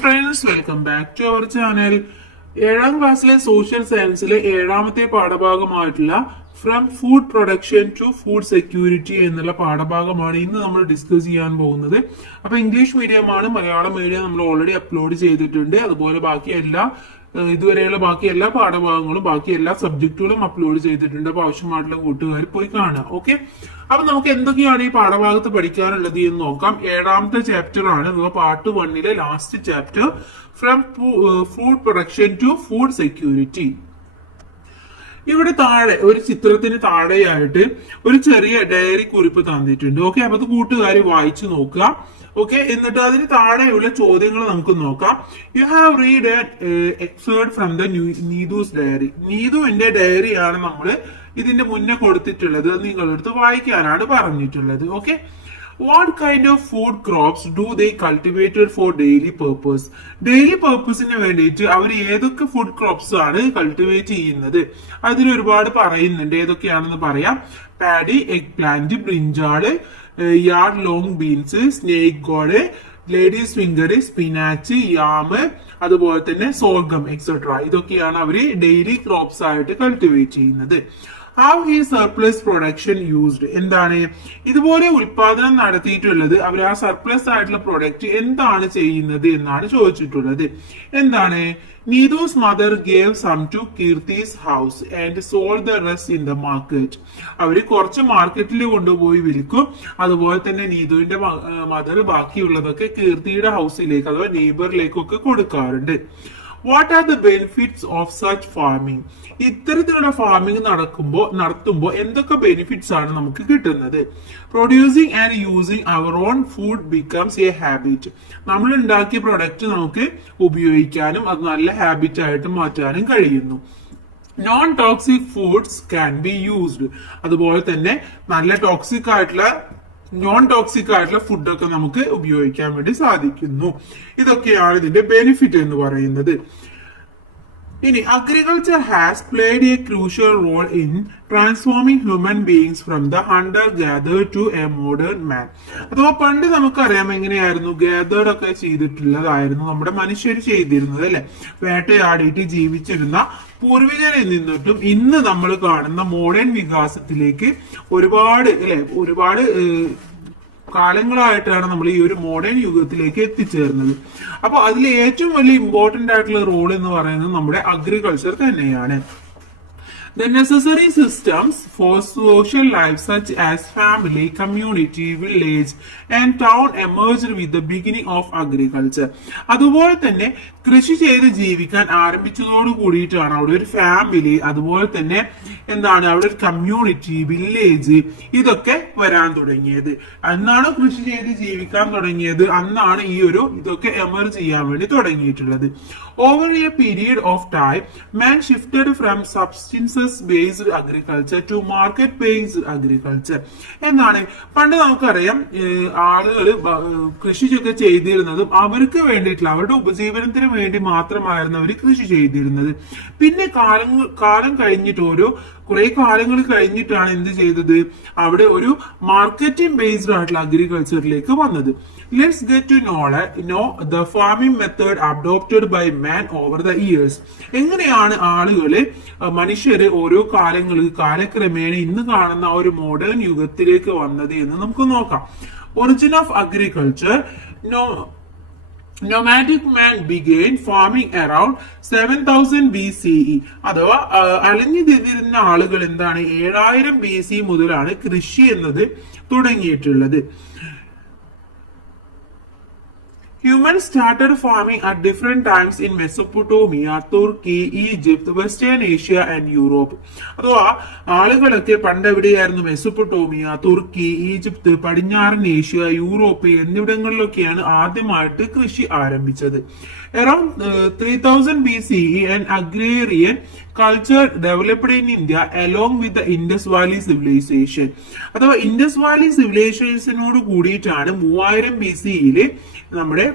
Friends, welcome back to our channel. 7ാം ക്ലാസ്സിലെ social സയൻസിലെ 7ാമത്തെ പാഠഭാഗമായിട്ടുള്ള from food production to food security എന്നുള്ള പാഠഭാഗമാണ് ഇന്ന് നമ്മൾ ഡിസ്കസ് ചെയ്യാൻ പോകുന്നത്. അപ്പൊ ഇംഗ്ലീഷ് മീഡിയമാണ്, മലയാളം മീഡിയം നമ്മൾ ഓൾറെഡി അപ്ലോഡ് ചെയ്തിട്ടുണ്ട്. അതുപോലെ ഇതുവരെയുള്ള ബാക്കി എല്ലാ പാഠഭാഗങ്ങളും ബാക്കി എല്ലാ സബ്ജക്റ്റുകളും അപ്ലോഡ് ചെയ്തിട്ടുണ്ട്. അപ്പൊ ആവശ്യമായിട്ടുള്ള കൂട്ടുകാർ പോയി കാണുക. ഓക്കെ, അപ്പൊ നമുക്ക് എന്തൊക്കെയാണ് ഈ പാഠഭാഗത്ത് പഠിക്കാനുള്ളത് എന്ന് നോക്കാം. 7ാമത്തെ ചാപ്റ്റർ ആണ്, പാർട്ട് 1ലെ last chapter, from food production to food security. ഇവിടെ താഴെ ഒരു ചിത്രത്തിന് താഴെയായിട്ട് ഒരു ചെറിയ ഡയറി കുറിപ്പ് തന്നിട്ടുണ്ട്. ഓക്കെ, അപ്പൊ അത് കൂട്ടുകാർ വായിച്ചു നോക്കുക. ഓക്കെ, എന്നിട്ട് അതിന് താഴെയുള്ള ചോദ്യങ്ങൾ നമുക്ക് നോക്കാം. You have read excerpt from the Neethu's diary. നീതുവിന്റെ ഡയറിയാണ് നമ്മൾ ഇതിന്റെ മുന്നേ കൊടുത്തിട്ടുള്ളത്. നിങ്ങളുടെ അടുത്ത് വായിക്കാനാണ് പറഞ്ഞിട്ടുള്ളത്. Okay, what kind of food crops do they cultivated for daily purpose. Daily പർപ്പസിന് വേണ്ടിയിട്ട് അവർ ഏതൊക്കെ ഫുഡ് ക്രോപ്സ് ആണ് കൾട്ടിവേറ്റ് ചെയ്യുന്നത്? അതിൽ ഒരുപാട് പറയുന്നുണ്ട്, ഏതൊക്കെയാണെന്ന് പറയാം. Paddy, eggplant, brinjal, yard long beans, snake gourd, ladies finger, spinach, yam, അതുപോലെ തന്നെ സോർഗം എക്സെട്ര. ഇതൊക്കെയാണ് അവര് ഡെയിലി ക്രോപ്സ് ആയിട്ട് കൾട്ടിവേറ്റ് ചെയ്യുന്നത്. ഹൗ ഈ സർപ്ലസ് പ്രൊഡക്ഷൻ യൂസ്ഡ്. എന്താണ് ഇതുപോലെ ഉൽപാദനം നടത്തിയിട്ടുള്ളത്? അവർ ആ സർപ്ലസ് ആയിട്ടുള്ള പ്രൊഡക്റ്റ് എന്താണ് ചെയ്യുന്നത് എന്നാണ് ചോദിച്ചിട്ടുള്ളത്. എന്താണ്? Neethu's mother gave some to Keerthi's house and sold the rest in the market. അവര് കുറച്ച് മാർക്കറ്റിൽ കൊണ്ടുപോയി വിൽക്കും. അതുപോലെ തന്നെ നീതുവിന്റെ മദർ ബാക്കിയുള്ളതൊക്കെ കീർത്തിയുടെ ഹൗസിലേക്ക് അഥവാ നെയ്ബറിലേക്കൊക്കെ കൊടുക്കാറുണ്ട്. What are the benefits of such farming. ഇത്തരത്തിലുള്ള ഫാർമിംഗ് നടത്തുമ്പോൾ എന്തൊക്കെ ബെനിഫിറ്റ്സ് ആണ് നമുക്ക് കിട്ടുന്നത്? Producing and using our own food becomes a habit. നമ്മൾ ഉണ്ടാക്കിയ പ്രൊഡക്റ്റ് നമുക്ക് ഉപയോഗിക്കാനും അത് നല്ല ഹാബിറ്റ് ആയിട്ട് മാറ്റാനും കഴിയുന്നു. Non toxic foods can be used. അതുപോലെ തന്നെ നല്ല നോൺ ടോക്സിക് ആയിട്ടുള്ള ഫുഡൊക്കെ നമുക്ക് ഉപയോഗിക്കാൻ വേണ്ടി സാധിക്കുന്നു. ഇതൊക്കെയാണ് ഇതിന്റെ ബെനിഫിറ്റ് എന്ന് പറയുന്നത്. ഇനി agriculture has played a crucial role in transforming human beings from the hunter gatherer to a modern man. അഥവാ പണ്ട് നമുക്കറിയാം എങ്ങനെയായിരുന്നു ഗാദേർഡ് ഒക്കെ ചെയ്തിട്ടുള്ളതായിരുന്നു നമ്മുടെ മനുഷ്യർ ചെയ്തിരുന്നത്, അല്ലെ? വേട്ടയാടിയിട്ട് ജീവിച്ചിരുന്ന പൂർവികരിൽ നിന്നിട്ടും ഇന്ന് നമ്മൾ കാണുന്ന മോഡേൺ വികാസത്തിലേക്ക് ഒരുപാട് കാലങ്ങളായിട്ടാണ് നമ്മൾ ഈ ഒരു മോഡേൺ യുഗത്തിലേക്ക് എത്തിച്ചേർന്നത്. അപ്പൊ അതിൽ ഏറ്റവും വലിയ ഇമ്പോർട്ടന്റ് ആയിട്ടുള്ള റോൾ എന്ന് പറയുന്നത് നമ്മുടെ അഗ്രികൾച്ചർ തന്നെയാണ്. The necessary systems for social life such as family, community, village and town emerged with the beginning of agriculture. അതുപോലെ തന്നെ കൃഷി ചെയ്ത് ജീവിക്കാൻ ആരംഭിച്ചതോട് കൂടിയിട്ടാണ് അവിടെ ഒരു ഫാമിലി, അതുപോലെ തന്നെ അവിടെ ഒരു കമ്മ്യൂണിറ്റി, വില്ലേജ്, ഇതൊക്കെ വരാൻ തുടങ്ങിയത്. അന്നാണ് കൃഷി ചെയ്ത് ജീവിക്കാൻ തുടങ്ങിയത്, അന്നാണ് ഇതൊക്കെ എമർജ് ചെയ്യാൻ വേണ്ടി തുടങ്ങിയിട്ടുള്ളത്. Over a period of time, man shifted from subsistence-based agriculture to market-based agriculture. പണ്ട് നമുക്കറിയാം ആളുകൾ കൃഷിയൊക്കെ ചെയ്തിരുന്നതും അവർക്ക് വേണ്ടിയിട്ടുള്ള അവരുടെ ഉപജീവനത്തിന് വേണ്ടി മാത്രമായിരുന്നു അവർ കൃഷി ചെയ്തിരുന്നത്. പിന്നെ കാലം കഴിഞ്ഞിട്ട് കുറെ കാലങ്ങൾ കഴിഞ്ഞിട്ടാണ് എന്ത് ചെയ്തത്? അവിടെ ഒരു മാർക്കറ്റിംഗ് ബേസ്ഡ് ആയിട്ടുള്ള അഗ്രികൾച്ചറിലേക്ക് വന്നത്. Let's get to know the farming method adopted by man over the years. എങ്ങനെയാണ് മനുഷ്യര് ഓരോ കാലക്രമേണ ഇന്ന് കാണുന്ന ഒരു മോഡേൺ യുഗത്തിലേക്ക് വന്നത് എന്ന് നമുക്ക് നോക്കാം. Origin of agriculture. Nomadic man began farming around 7000 BCE. അഥവാ അലഞ്ഞു തിരിഞ്ഞ ആളുകൾ 7000 BC മുതലാണ് കൃഷി എന്നത് തുടങ്ങിയിട്ടുള്ളത്. Humans started farming at different times in Mesopotamia, Turkey, Egypt, Western Asia and Europe. അഥവാ ആളുകളൊക്കെ പണ്ട് എവിടെയായിരുന്നു? മെസൊപ്പൊട്ടോമിയ, തുർക്കി, ഈജിപ്ത്, പടിഞ്ഞാറൻ ഏഷ്യ, യൂറോപ്പ് എന്നിവിടങ്ങളിലൊക്കെയാണ് ആദ്യമായിട്ട് കൃഷി ആരംഭിച്ചത്. Around 3000 BCE, an agrarian culture developed in India along with the Indus Valley civilization. അഥവാ Indus Valley സിവിലൈസേഷനോട് കൂടിയിട്ടാണ് 3000 BCE നമ്മുടെ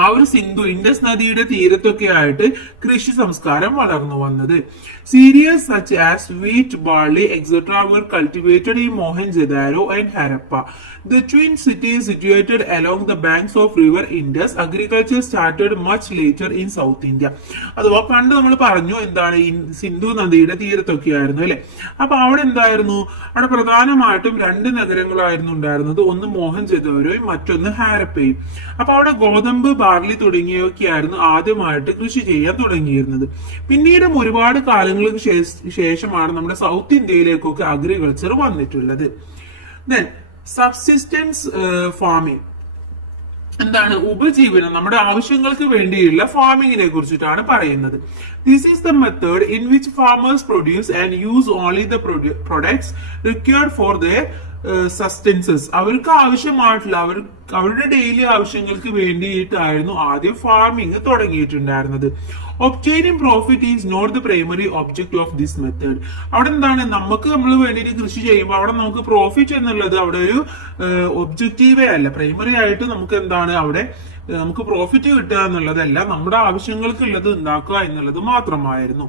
ആ ഒരു സിന്ധു ഇൻഡസ് നദിയുടെ തീരത്തൊക്കെ ആയിട്ട് കൃഷി സംസ്കാരം വളർന്നു വന്നത്. Serials such as wheat, barley etcetera were cultivated in Mohenjo-daro and Harappa. The twin cities situated along the banks of river Indus. Agriculture started much later in South India. അഥവാ പണ്ട് നമ്മൾ പറഞ്ഞു എന്താണ് ഈ സിന്ധു നദിയുടെ തീരത്തൊക്കെ ആയിരുന്നു അല്ലെ. അപ്പൊ അവിടെ എന്തായിരുന്നു, അവിടെ പ്രധാനമായിട്ടും രണ്ട് നഗരങ്ങളായിരുന്നു ഉണ്ടായിരുന്നത്. ഒന്ന് മോഹൻജദാരോയും മറ്റൊന്ന് ഹാരപ്പയും. അപ്പൊ അവിടെ ഗോതമ്പ്, ബാർലി തുടങ്ങിയവയൊക്കെയായിരുന്നു ആദ്യമായിട്ട് കൃഷി ചെയ്യാൻ തുടങ്ങിയിരുന്നത്. പിന്നീടും ഒരുപാട് കാലങ്ങൾക്ക് ശേഷമാണ് നമ്മുടെ സൗത്ത് ഇന്ത്യയിലേക്കൊക്കെ അഗ്രികൾച്ചർ വന്നിട്ടുള്ളത്. ദെൻ സബ്സിസ്റ്റൻസ് ഫാമിംഗ് എന്താണ്, ഉപജീവനം, നമ്മുടെ ആവശ്യങ്ങൾക്ക് വേണ്ടിയുള്ള ഫാമിങ്ങിനെ കുറിച്ചിട്ടാണ് പറയുന്നത്. This is the method in which farmers produce and use only the products required for their sustenances. അവർക്ക് ആവശ്യമായിട്ടുള്ള അവരുടെ ഡെയിലി ആവശ്യങ്ങൾക്ക് വേണ്ടിയിട്ടായിരുന്നു ആദ്യം ഫാമിംഗ് തുടങ്ങിയിട്ടുണ്ടായിരുന്നത്. Obtaining profit is not the primary object of this method. അവിടെ എന്താണ്, നമ്മൾ വേണ്ടിയിട്ട് കൃഷി ചെയ്യുമ്പോൾ അവിടെ നമുക്ക് പ്രോഫിറ്റ് എന്നുള്ളത് അവിടെ ഒരു ഒബ്ജക്റ്റീവേ അല്ല. പ്രൈമറി ആയിട്ട് നമുക്ക് എന്താണ് അവിടെ നമുക്ക് പ്രോഫിറ്റ് കിട്ടുക എന്നുള്ളതല്ല, നമ്മുടെ ആവശ്യങ്ങൾക്കുള്ളത് ഉണ്ടാക്കുക എന്നുള്ളത് മാത്രമായിരുന്നു.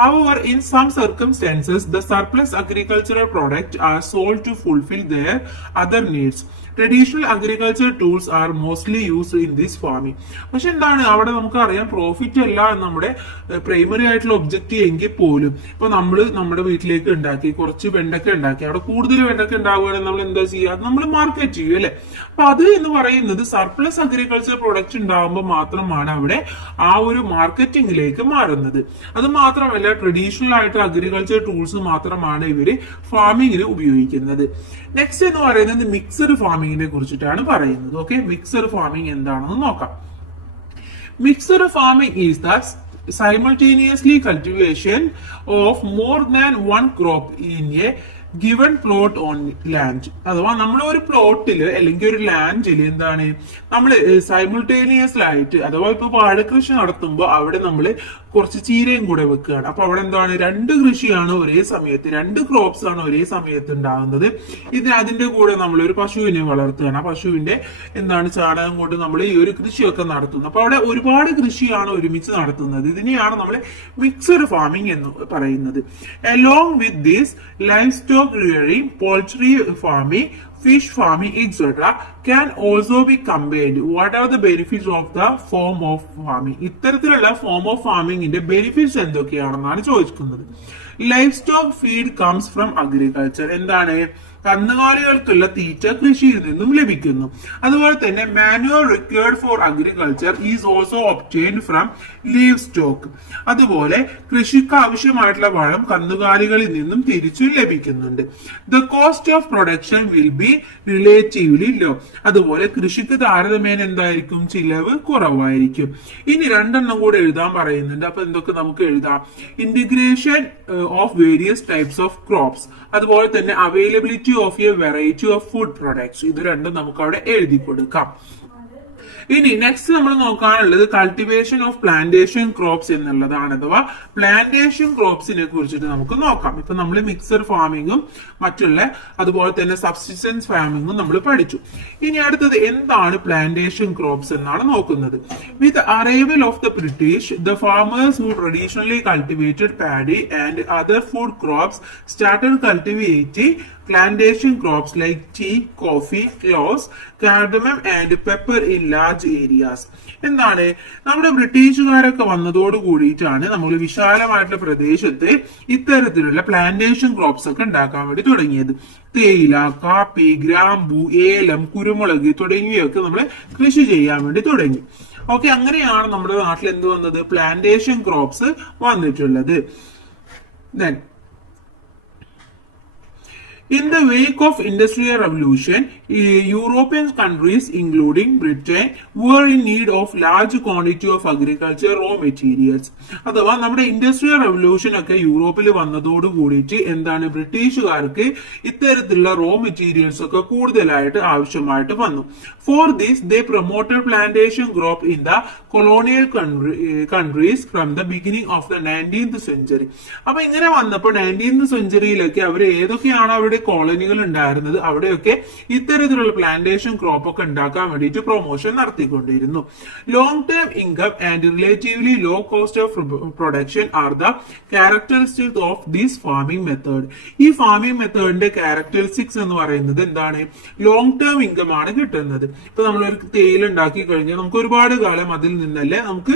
However, in some circumstances, the surplus agricultural products are sold to fulfill their other needs. Traditional agriculture tools R mostly used in this farming. പക്ഷെ എന്താണ് അവിടെ നമുക്കറിയാം പ്രോഫിറ്റ് അല്ല നമ്മുടെ പ്രൈമറി ആയിട്ടുള്ള ഒബ്ജക്റ്റീവ് എങ്കിൽ പോലും ഇപ്പൊ നമ്മുടെ വീട്ടിലേക്ക് ഉണ്ടാക്കി കുറച്ച് വെണ്ടക്ക ഉണ്ടാക്കി, അവിടെ കൂടുതൽ വെണ്ടക്ക ഉണ്ടാവുകയാണെങ്കിൽ നമ്മൾ എന്താ ചെയ്യുക, നമ്മൾ മാർക്കറ്റ് ചെയ്യും അല്ലെ. അപ്പൊ അത് എന്ന് പറയുന്നത് സർപ്ലസ് അഗ്രികൾച്ചർ പ്രൊഡക്റ്റ് ഉണ്ടാകുമ്പോൾ മാത്രമാണ് അവിടെ ആ ഒരു മാർക്കറ്റിംഗിലേക്ക് മാറുന്നത്. അത് മാത്രമല്ല ട്രഡീഷണൽ ആയിട്ട് അഗ്രികൾച്ചർ ടൂൾസ് മാത്രമാണ് ഇവര് ഫാമിങ്ങിന് ഉപയോഗിക്കുന്നത്. നെക്സ്റ്റ് എന്ന് പറയുന്നത് മിക്സഡ് ഫാമിങ്ങിനെ കുറിച്ചിട്ടാണ് പറയുന്നത്. ഓക്കെ, മിക്സഡ് ഫാമിംഗ് എന്താണെന്ന് നോക്കാം. Mixed farming is the simultaneously cultivation of more than one crop in a given plot on land. അഥവാ നമ്മൾ ഒരു പ്ലോട്ടില് അല്ലെങ്കിൽ ഒരു ലാൻഡില് എന്താണ് നമ്മൾ സൈമിൾട്ടേനിയസ് ആയിട്ട്, അഥവാ ഇപ്പൊ വാഴകൃഷി നടത്തുമ്പോൾ അവിടെ നമ്മൾ കുറച്ച് ചീരയും കൂടെ വെക്കുകയാണ്. അപ്പൊ അവിടെ എന്താണ് രണ്ട് കൃഷിയാണ് ഒരേ സമയത്ത്, രണ്ട് ക്രോപ്സ് ആണ് ഒരേ സമയത്ത് ഉണ്ടാകുന്നത്. അതിന്റെ കൂടെ നമ്മൾ ഒരു പശുവിനെ വളർത്തുകയാണ്. ആ പശുവിന്റെ എന്താണ് ചാണകം കൊണ്ട് നമ്മൾ ഈ ഒരു കൃഷിയൊക്കെ നടത്തുന്നത്. അപ്പൊ അവിടെ ഒരുപാട് കൃഷിയാണ് ഒരുമിച്ച് നടത്തുന്നത്. ഇതിനെയാണ് നമ്മൾ മിക്സഡ് ഫാമിംഗ് എന്ന് പറയുന്നത്. Along with this life stock rearing, poultry farming, fish farming, etc. can also be combined. What are the benefits of the form of farming? ഇത്തരത്തിലുള്ള ഫോം ഓഫ് ഫാമിംഗിന്റെ ബെനിഫിറ്റ്സ് എന്തൊക്കെയാണെന്നാണ് ചോദിക്കുന്നത്. Livestock feed comes from agriculture. എന്താണ്, കന്നുകാലികൾക്കുള്ള തീറ്റ കൃഷിയിൽ നിന്നും ലഭിക്കുന്നു. അതുപോലെ തന്നെ manure required for agriculture is also obtained from livestock. അതുപോലെ കൃഷിക്ക് ആവശ്യമായിട്ടുള്ള വളം കന്നുകാലികളിൽ നിന്നും തിരിച്ചു ലഭിക്കുന്നുണ്ട്. The cost of production will be relatively low. അതുപോലെ കൃഷിക്ക് താരതമ്യേന എന്തായിരിക്കും, ചിലവ് കുറവായിരിക്കും. ഇനി രണ്ടെണ്ണം കൂടെ എഴുതാൻ പറയുന്നുണ്ട്. അപ്പൊ എന്തൊക്കെ നമുക്ക് എഴുതാം, integration of various types of crops, അതുപോലെ തന്നെ availability of A variety of food products. ഇത് രണ്ടും നമുക്ക് അവിടെ എഴുതി കൊടുക്കാം. ഇനി നെക്സ്റ്റ് നമ്മൾ നോക്കാനുള്ളത് കൾട്ടിവേഷൻ ഓഫ് പ്ലാന്റേഷൻ ക്രോപ്സ് എന്നുള്ളതാണ്. അഥവാ പ്ലാന്റേഷൻ ക്രോപ്സിനെ കുറിച്ചിട്ട് നമുക്ക് നോക്കാം. ഇപ്പൊ നമ്മൾ മിക്സഡ് ഫാമിങ്ങും മറ്റുള്ള അതുപോലെ തന്നെ സബ്സിസ്റ്റൻസ് ഫാമിങ്ങും നമ്മൾ പഠിച്ചു. ഇനി അടുത്തത് എന്താണ് പ്ലാന്റേഷൻ ക്രോപ്സ് എന്നാണ് നോക്കുന്നത്. With arrival of the British, the farmers who traditionally cultivated paddy and other food crops started cultivating plantation crops like tea, coffee, cloves, cardamom and pepper in large areas. എന്താണ്, നമ്മുടെ ബ്രിട്ടീഷുകാരൊക്കെ വന്നതോട് കൂടിയിട്ടാണ് നമ്മൾ വിശാലമായിട്ടുള്ള പ്രദേശത്ത് ഇത്തരത്തിലുള്ള പ്ലാന്റേഷൻ ക്രോപ്സ് ഒക്കെ ഉണ്ടാക്കാൻ വേണ്ടി തുടങ്ങിയത്. തേയില, കാപ്പി, ഗ്രാമ്പു, ഏലം, കുരുമുളക് തുടങ്ങിയവയൊക്കെ നമ്മൾ കൃഷി ചെയ്യാൻ വേണ്ടി തുടങ്ങി. ഓക്കെ, അങ്ങനെയാണ് നമ്മുടെ നാട്ടിൽ എന്ത് വന്നത്, പ്ലാന്റേഷൻ ക്രോപ്സ് വന്നിട്ടുള്ളത്. Then in the wake of Industrial Revolution, European countries, including Britain, were in need of large quantity of agriculture raw materials. അഥവാ നമ്മുടെ ഇൻഡസ്ട്രിയൽ റവല്യൂഷൻ ഒക്കെ യൂറോപ്പിൽ വന്നതോട് കൂടിയിട്ട് എന്താണ്, ബ്രിട്ടീഷുകാർക്ക് ഇത്തരത്തിലുള്ള റോ മെറ്റീരിയൽസ് ഒക്കെ കൂടുതലായിട്ട് ആവശ്യമായിട്ട് വന്നു. For this they promoted plantation crop in the colonial countries from the beginning of the 19th century. അപ്പൊ ഇങ്ങനെ വന്നപ്പോൾ 19th centuryയിലൊക്കെ അവർ ഏതൊക്കെയാണ് അവരുടെ കോളനികൾ ഉണ്ടായിരുന്നത് അവിടെയൊക്കെ ഇത്തരത്തിലുള്ള പ്ലാന്റേഷൻ ക്രോപ്പ് ഒക്കെ ഉണ്ടാക്കാൻ വേണ്ടിയിട്ട് പ്രൊമോഷൻ നടത്തിക്കൊണ്ടിരുന്നു. Long term income and relatively low cost of production are the characteristics of this farming method. ഈ ഫാമിംഗ് മെത്തേഡിന്റെ ക്യാരക്ടറിസ്റ്റിക്സ് എന്ന് പറയുന്നത് എന്താണ്? ലോങ് ടേം ഇൻകം ആണ് കിട്ടുന്നത്. ഇപ്പൊ നമ്മളൊരു തേയില ഉണ്ടാക്കി കഴിഞ്ഞാൽ നമുക്ക് ഒരുപാട് കാലം അതിൽ നിന്നല്ലേ നമുക്ക്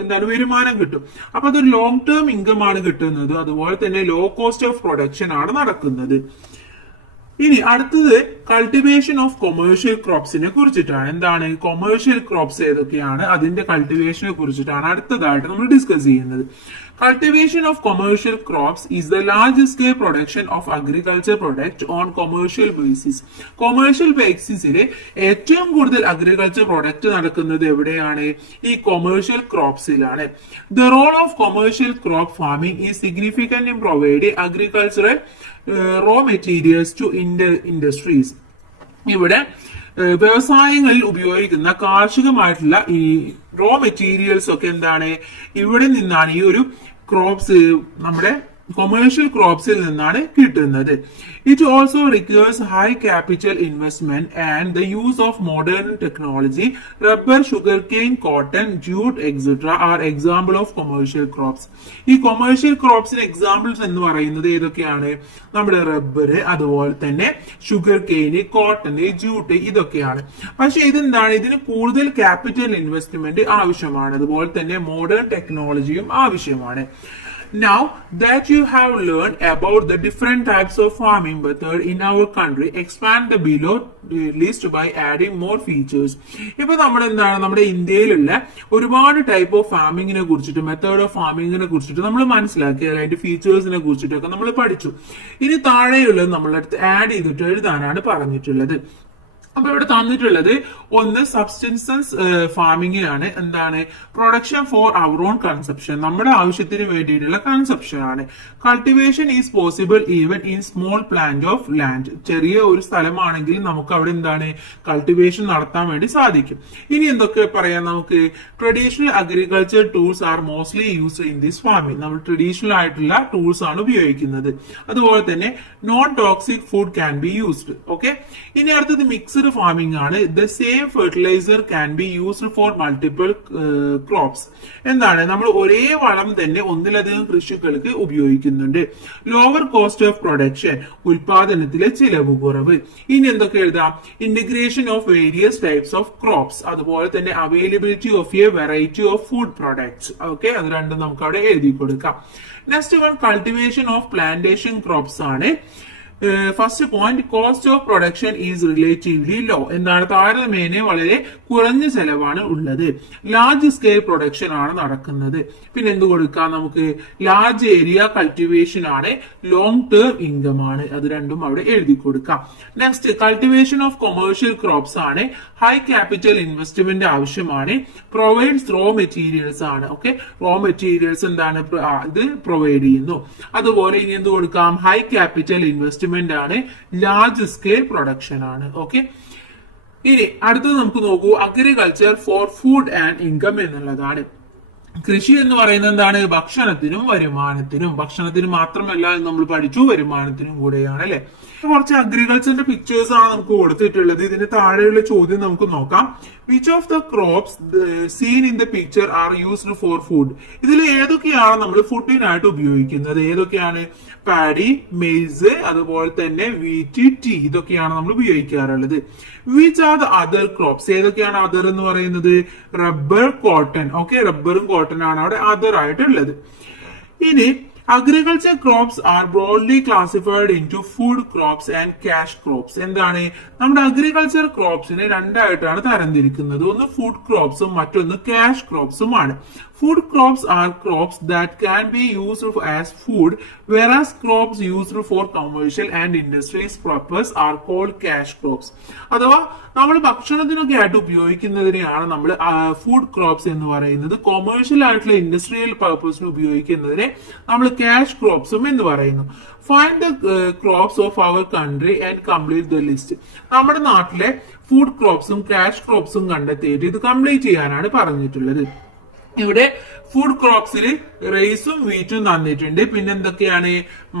എന്താണ് വരുമാനം കിട്ടും. അപ്പൊ അതൊരു ലോങ് ടേം ഇൻകം ആണ് കിട്ടുന്നത്. അതുപോലെ തന്നെ ലോ കോസ്റ്റ് ഓഫ് പ്രൊഡക്ഷൻ ആണ് നടക്കുന്നത്. ഇനി അടുത്തത് കൾട്ടിവേഷൻ ഓഫ് കൊമേഴ്ഷ്യൽ ക്രോപ്സിനെ കുറിച്ചിട്ടാണ്. എന്താണ് കൊമേഴ്ഷ്യൽ ക്രോപ്സ് ഏതൊക്കെയാണ്, അതിന്റെ കൾട്ടിവേഷനെ കുറിച്ചിട്ടാണ് അടുത്തതായിട്ട് നമ്മൾ ഡിസ്കസ് ചെയ്യുന്നത്. Cultivation of commercial crops is the large scale production of agriculture product on commercial basis. Commercial basisലെ ഏറ്റവും കൂടുതൽ അഗ്രികൾച്ചർ പ്രൊഡക്റ്റ് നടക്കുന്നത് എവിടെയാണ്? ഈ commercial ക്രോപ്സിലാണ്. The role of commercial crop farming is significant in providing agricultural raw materials to industries. ഇവിടെ വ്യവസായങ്ങളിൽ ഉപയോഗിക്കുന്ന കാർഷികമായിട്ടുള്ള ഈ raw materials ഒക്കെ എന്താണ്? ഇവിടെ നിന്നാണ് ഈ ഒരു ക്രോപ്സ് നമ്മുടെ കൊമേഴ്ഷ്യൽ ക്രോപ്സിൽ നിന്നാണ് കിട്ടുന്നത്. It also requires high capital investment and the use of modern technology. Rubber, sugar cane, cotton, jute etcetera are example of commercial crops. ഈ കൊമേഴ്ഷ്യൽ ക്രോപ്സിന് എക്സാമ്പിൾസ് എന്ന് പറയുന്നത് ഏതൊക്കെയാണ്? നമ്മുടെ റബ്ബർ, അതുപോലെ തന്നെ ഷുഗർ കെയിന്, കോട്ടൺ, ജൂട്ട്, ഇതൊക്കെയാണ്. പക്ഷെ ഇതെന്താണ്? ഇതിന് കൂടുതൽ ക്യാപിറ്റൽ ഇൻവെസ്റ്റ്മെന്റ് ആവശ്യമാണ്. അതുപോലെ തന്നെ മോഡേൺ ടെക്നോളജിയും ആവശ്യമാണ്. Now that you have learned about the different types of farming method in our country, expand the below list by adding more features. ഇപ്പൊ നമ്മൾ എന്താണ് നമ്മുടെ ഇന്ത്യയിലുള്ള ഒരുപാട് ടൈപ്പ് ഓഫ് ഫാമിങ്ങിനെ കുറിച്ചിട്ട്, മെത്തേഡ് ഓഫ് ഫാമിങ്ങിനെ കുറിച്ചിട്ട് നമ്മൾ മനസ്സിലാക്കി, അതിന്റെ ഫീച്ചേഴ്സിനെ കുറിച്ചിട്ടൊക്കെ നമ്മൾ പഠിച്ചു. ഇനി താഴെയുള്ളത് നമ്മളടുത്ത് ആഡ് ചെയ്തിട്ട് എഴുതാനാണ് പറഞ്ഞിട്ടുള്ളത്. അപ്പൊ ഇവിടെ തന്നിട്ടുള്ളത് ഒന്ന് സബ്സിസ്റ്റൻസ് ഫാമിങ്ങിനാണ്. എന്താണ്? Production for our own consumption, നമ്മുടെ ആവശ്യത്തിന് വേണ്ടിയിട്ടുള്ള കൺസപ്ഷൻ ആണ്. Cultivation is possible even in small plant of land. ചെറിയ ഒരു സ്ഥലമാണെങ്കിൽ നമുക്ക് അവിടെ എന്താണ് കൾട്ടിവേഷൻ നടത്താൻ വേണ്ടി സാധിക്കും. ഇനി എന്തൊക്കെ പറയാം നമുക്ക്? Traditional agriculture tools R mostly used in this farming. നമ്മൾ ട്രഡീഷണൽ ആയിട്ടുള്ള ടൂൾസ് ആണ് ഉപയോഗിക്കുന്നത്. അതുപോലെ തന്നെ non toxic food can be used. Okay. ഇനി അടുത്തത് മിക്സ്ഡ് ഫാമിംഗ് ആണ്. The same fertiliser can be used for multiple crops. എന്താണ്? നമ്മൾ ഒരേ വളം തന്നെ ഒന്നിലധികം കൃഷികൾക്ക് ഉപയോഗിക്കുന്നുണ്ട്. ലോവർ കോസ്റ്റ് ഓഫ് പ്രൊഡക്ഷൻ, ഉൽപാദനത്തിലെ ചിലവ് കുറവ്. ഇനി എന്തൊക്കെ എഴുതാം? Integration of various types of crops, അതുപോലെ തന്നെ availability of A variety of food products. Okay, അത് രണ്ടും നമുക്ക് അവിടെ എഴുതി കൊടുക്കാം. Next one cultivation of plantation crops ആണ്. First point, cost of production is relatively low. എന്താണ്? താരതമ്യേന വളരെ കുറഞ്ഞ ചെലവാണ് ഉള്ളത്. ലാർജ് സ്കെയിൽ പ്രൊഡക്ഷൻ ആണ് നടക്കുന്നത്. പിന്നെ എന്ത് കൊടുക്കാം നമുക്ക്? ലാർജ് ഏരിയ കൾട്ടിവേഷൻ ആണ്. ലോങ് ടേം ഇൻകം ആണ്. അത് രണ്ടും അവിടെ എഴുതി കൊടുക്കാം. Next cultivation of commercial crops ആണ്. ഹൈ ക്യാപിറ്റൽ ഇൻവെസ്റ്റ്മെന്റ് ആവശ്യമാണ്. പ്രൊവൈഡ്സ് റോ മെറ്റീരിയൽസ് ആണ്. ഓക്കെ, റോ മെറ്റീരിയൽസ് എന്താണ്? ഇത് പ്രൊവൈഡ് ചെയ്യുന്നു. അതുപോലെ ഇനി എന്ത് കൊടുക്കാം? ഹൈ ക്യാപിറ്റൽ ഇൻവെസ്റ്റ്മെന്റ് ആണ്. ലാർജ് സ്കെയിൽ പ്രൊഡക്ഷൻ ആണ്. ഓക്കെ. ഇനി അടുത്തത് നമുക്ക് നോക്കൂ, agriculture for food and income എന്നുള്ളതാണ്. കൃഷി എന്ന് പറയുന്നത് എന്താണ്? ഭക്ഷണത്തിനും വരുമാനത്തിനും. ഭക്ഷണത്തിന് മാത്രമല്ല എന്ന് നമ്മൾ പഠിച്ചു, വരുമാനത്തിനും കൂടെയാണ് അല്ലെ. കുറച്ച് അഗ്രികൾച്ചറിന്റെ പിക്ചേഴ്സ് ആണ് നമുക്ക് കൊടുത്തിട്ടുള്ളത്. ഇതിന് താഴെയുള്ള ചോദ്യം നമുക്ക് നോക്കാം. Which of the crops scene in the picture are used for food? ഇതിൽ ഏതൊക്കെയാണ് നമ്മൾ ഫുഡിനായിട്ട് ഉപയോഗിക്കുന്നത്? ഏതൊക്കെയാണ്? പാഡി, മെയ്സ്, അതുപോലെ തന്നെ വീറ്റ്, ടീ, ഇതൊക്കെയാണ് നമ്മൾ ഉപയോഗിക്കാറുള്ളത്. Which are the other crops? ഏതൊക്കെയാണ് അതർ എന്ന് പറയുന്നത്? Rubber, cotton. ഓക്കെ, റബ്ബറും കോട്ടൺ ആണ് അവിടെ അതർ ആയിട്ടുള്ളത്. ഇനി agriculture crops are broadly classified into food crops and cash crops. എന്താണ്? നമ്മുടെ അഗ്രികൾച്ചർ ക്രോപ്സിനെ രണ്ടായിട്ടാണ് തരംതിരിക്കുന്നത്. ഒന്ന് ഫുഡ് ക്രോപ്സും മറ്റൊന്ന് ക്യാഷ് ക്രോപ്സും ആണ്. Food crops are crops that can be used as food, whereas crops used for commercial and industrial purpose are called cash crops. അഥവാ നമ്മൾ ഭക്ഷണത്തിനൊക്കെ ആയിട്ട് ഉപയോഗിക്കുന്നതിനെയാണ് നമ്മൾ food crops എന്ന് പറയുന്നത്. കൊമേഴ്ഷ്യൽ ആയിട്ടുള്ള ഇൻഡസ്ട്രിയൽ പർപ്പസിന് ഉപയോഗിക്കുന്നതിനെ നമ്മൾ ക്യാഷ് ക്രോപ്സും എന്ന് പറയുന്നു. Find the crops of our country and complete the list. നമ്മുടെ നാട്ടിലെ ഫുഡ് ക്രോപ്സും ക്യാഷ് ക്രോപ്സും കണ്ടെത്തിയിട്ട് ഇത് കംപ്ലീറ്റ് ചെയ്യാനാണ് പറഞ്ഞിട്ടുള്ളത്. ഇവിടെ ഫുഡ് ക്രോപ്സിൽ റൈസും വീറ്റും തന്നിട്ടുണ്ട്. പിന്നെ എന്തൊക്കെയാണ്?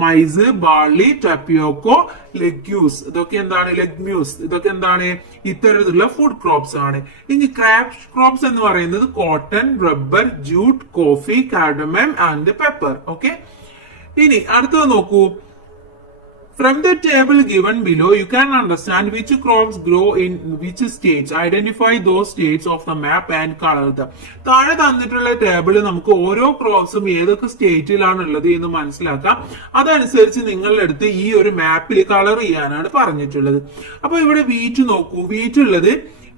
മൈസ്, ബാർലി, ടപ്പിയോക്കോ, ലെഗ്യൂസ്, ഇതൊക്കെ എന്താണ്? ലെഗ്മ്യൂസ്, ഇതൊക്കെ എന്താണ്? ഇത്തരത്തിലുള്ള ഫുഡ് ക്രോപ്സ് ആണ്. ഇനി ക്രാപ്പ് ക്രോപ്സ് എന്ന് പറയുന്നത് cotton, rubber, jute, coffee, cardamom and pepper. Okay, ഇനി അടുത്തത് നോക്കൂ. From the table given below, you can understand which crops grow in which states. Identify those states of the map and color them. താഴെ തന്നിട്ടുള്ള ടേബിളിൽ നമുക്ക് ഓരോ ക്രോപ്സും ഏതൊക്കെ സ്റ്റേറ്റിലാണ് ഉള്ളത് എന്ന് മനസ്സിലാക്കാം. അതനുസരിച്ച് നിങ്ങളുടെ അടുത്ത് ഈ ഒരു മാപ്പിൽ കളർ ചെയ്യാനാണ് പറഞ്ഞിട്ടുള്ളത്. അപ്പൊ ഇവിടെ വീറ്റ് നോക്കൂ.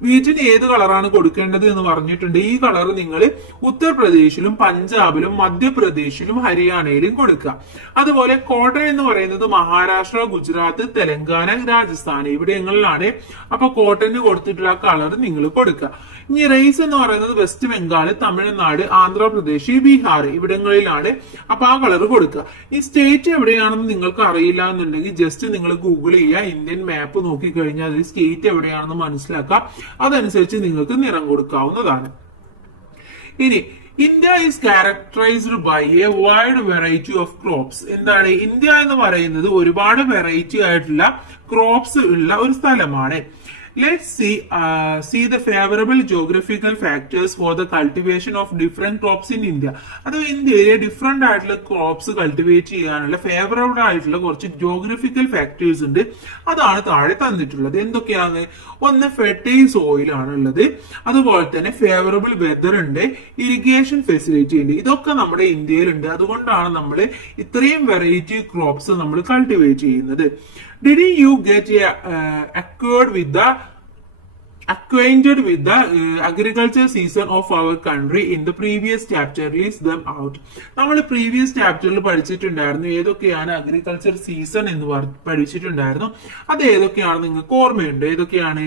വീറ്റിന് ഏത് കളറാണ് കൊടുക്കേണ്ടത് എന്ന് പറഞ്ഞിട്ടുണ്ട്. ഈ കളർ നിങ്ങൾ ഉത്തർപ്രദേശിലും പഞ്ചാബിലും മധ്യപ്രദേശിലും ഹരിയാനയിലും കൊടുക്കുക. അതുപോലെ കോട്ടൺ എന്ന് പറയുന്നത് മഹാരാഷ്ട്ര, ഗുജറാത്ത്, തെലങ്കാന, രാജസ്ഥാൻ ഇവിടങ്ങളിലാണ്. അപ്പൊ കോട്ടന് കൊടുത്തിട്ടുള്ള കളർ നിങ്ങൾ കൊടുക്കുക. ഇനി റൈസ് എന്ന് പറയുന്നത് വെസ്റ്റ് ബംഗാൾ, തമിഴ്നാട്, ആന്ധ്രാപ്രദേശ്, ബീഹാർ ഇവിടങ്ങളിലാണ്. അപ്പൊ ആ കളർ കൊടുക്കുക. ഈ സ്റ്റേറ്റ് എവിടെയാണെന്ന് നിങ്ങൾക്ക് അറിയില്ല എന്നുണ്ടെങ്കിൽ ജസ്റ്റ് നിങ്ങൾ ഗൂഗിൾ ചെയ്യുക. ഇന്ത്യൻ മാപ്പ് നോക്കിക്കഴിഞ്ഞാൽ അതിൽ സ്റ്റേറ്റ് എവിടെയാണെന്ന് മനസ്സിലാക്കാം. അതനുസരിച്ച് നിങ്ങൾക്ക് നിറം കൊടുക്കാവുന്നതാണ്. ഇനി India is characterised by a wide variety of crops. എന്താണ്? ഇന്ത്യ എന്ന് പറയുന്നത് ഒരുപാട് വെറൈറ്റി ആയിട്ടുള്ള ക്രോപ്സ് ഉള്ള ഒരു സ്ഥലമാണ്. Let's see the favorable geographical factors for the cultivation of different crops in India. അത് ഇന്ത്യയിലെ ഡിഫറെന്റ് ആയിട്ടുള്ള ക്രോപ്സ് കൾട്ടിവേറ്റ് ചെയ്യാനുള്ള ഫേവറബിൾ ആയിട്ടുള്ള കുറച്ച് ജോഗ്രഫിക്കൽ ഫാക്ടേഴ്സ് ഉണ്ട്. അതാണ് താഴെ തന്നിട്ടുള്ളത്. എന്തൊക്കെയാണ്? ഒന്ന്, ഫെർട്ടൈൽ സോയിൽ ആണുള്ളത്. അതുപോലെ തന്നെ ഫേവറബിൾ വെതർ ഉണ്ട്, ഇറിഗേഷൻ ഫെസിലിറ്റി ഉണ്ട്. ഇതൊക്കെ നമ്മുടെ ഇന്ത്യയിലുണ്ട്. അതുകൊണ്ടാണ് നമ്മൾ ഇത്രയും വെറൈറ്റി ക്രോപ്സ് നമ്മൾ കൾട്ടിവേറ്റ് ചെയ്യുന്നത്. Did you get acquainted with the agriculture season of our country in the previous chapter? List them out. നമ്മൾ പ്രീവിയസ് ചാപ്റ്ററിൽ പഠിച്ചിട്ടുണ്ടായിരുന്നു ഏതൊക്കെയാണ് അഗ്രികൾച്ചർ സീസൺ എന്ന് പഠിച്ചിട്ടുണ്ടായിരുന്നു. അത് ഏതൊക്കെയാണ് നിങ്ങൾക്ക് ഓർമ്മയുണ്ട്? ഏതൊക്കെയാണ്?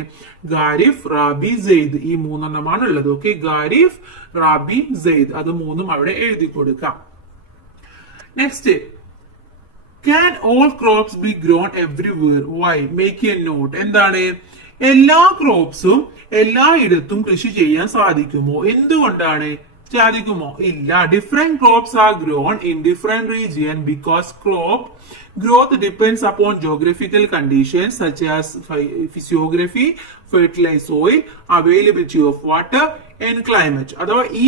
ഖാരിഫ്, റാബി, സെയ്ദ്, ഈ മൂന്നെണ്ണമാണ് ഉള്ളത്. ഓക്കെ, ഖാരിഫ്, റാബി, സെയ്ദ്, അത് മൂന്നും അവിടെ എഴുതി കൊടുക്കാം. Next, can all crops be grown everywhere? Why? Make a note. എന്താണ്? എല്ലാ ക്രോപ്സും എല്ലായിടത്തും കൃഷി ചെയ്യാൻ സാധിക്കുമോ? എന്തുകൊണ്ടാണ്? സാധിക്കുമോ? ഇല്ല. Different crops R grown in different region because crop growth depends upon geographical conditions such as physiography, fertilized soil, availability of water and climate. അഥവാ ഈ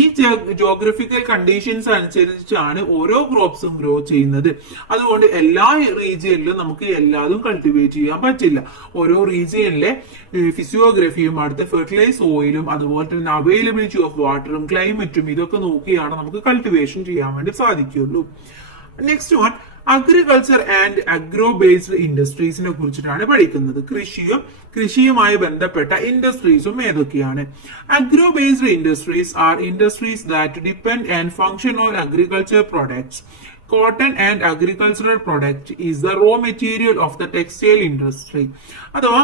ജോഗ്രഫിക്കൽ കണ്ടീഷൻസ് അനുസരിച്ചാണ് ഓരോ ക്രോപ്സും ഗ്രോ ചെയ്യുന്നത്. അതുകൊണ്ട് എല്ലാ റീജിയനിലും നമുക്ക് എല്ലാതും കൾട്ടിവേറ്റ് ചെയ്യാൻ പറ്റില്ല. ഓരോ റീജിയനിലെ ഫിസിയോഗ്രഫിയും അടുത്ത ഫെർട്ടിലൈസ് സോയിലും അതുപോലെ തന്നെ അവൈലബിലിറ്റി ഓഫ് വാട്ടറും ക്ലൈമറ്റും ഇതൊക്കെ നോക്കിയാണ് നമുക്ക് കൾട്ടിവേഷൻ ചെയ്യാൻ വേണ്ടി സാധിക്കുള്ളൂ. Next one, agriculture and agro based ഇൻഡസ്ട്രീസിനെ കുറിച്ചിട്ടാണ് പഠിക്കുന്നത്. കൃഷിയുമായി ബന്ധപ്പെട്ട ഇൻഡസ്ട്രീസും ഏതൊക്കെയാണ്? Agro based industries are industries that depend and function on agriculture products. Cotton and agricultural product is the raw material of the textile industry. അഥവാ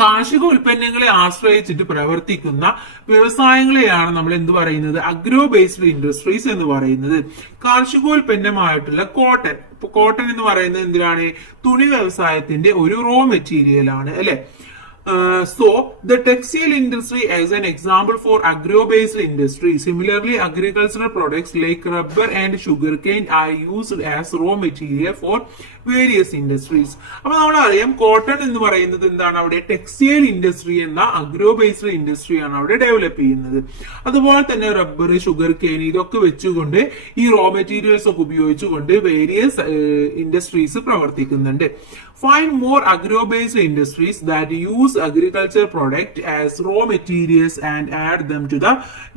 കാർഷിക ഉൽപ്പന്നങ്ങളെ ആശ്രയിച്ചിട്ട് പ്രവർത്തിക്കുന്ന വ്യവസായങ്ങളെയാണ് നമ്മൾ എന്ത് പറയുന്നത്? അഗ്രോ ബേസ്ഡ് ഇൻഡസ്ട്രീസ് എന്ന് പറയുന്നത്. കാർഷികോൽപ്പന്നമായിട്ടുള്ള കോട്ടൺ, ഇപ്പൊ കോട്ടൺ എന്ന് പറയുന്നത് എന്തിനാണ്? തുണി വ്യവസായത്തിന്റെ ഒരു റോ മെറ്റീരിയൽ ആണ്, അല്ലെ? So the textile industry as an example for agro-based industry. Similarly, agricultural products like rubber and sugarcane are used as raw material for various industries. അപ്പൊ നമ്മൾ അറിയാം കോട്ടൺ എന്ന് പറയുന്നത് എന്താണ്? അവിടെ ടെക്സ്റ്റൈൽ ഇൻഡസ്ട്രി എന്ന അഗ്രോ ബേസ്ഡ് ഇൻഡസ്ട്രിയാണ് അവിടെ ഡെവലപ്പ് ചെയ്യുന്നത്. അതുപോലെ തന്നെ റബ്ബർ, ഷുഗർ കെയിൻ ഇതൊക്കെ വെച്ചുകൊണ്ട് ഈ റോ മെറ്റീരിയൽസ് ഒക്കെ ഉപയോഗിച്ചുകൊണ്ട് വേരിയസ് ഇൻഡസ്ട്രീസ് പ്രവർത്തിക്കുന്നുണ്ട്. Find more agro-based industries that use agriculture product as raw materials and add them to the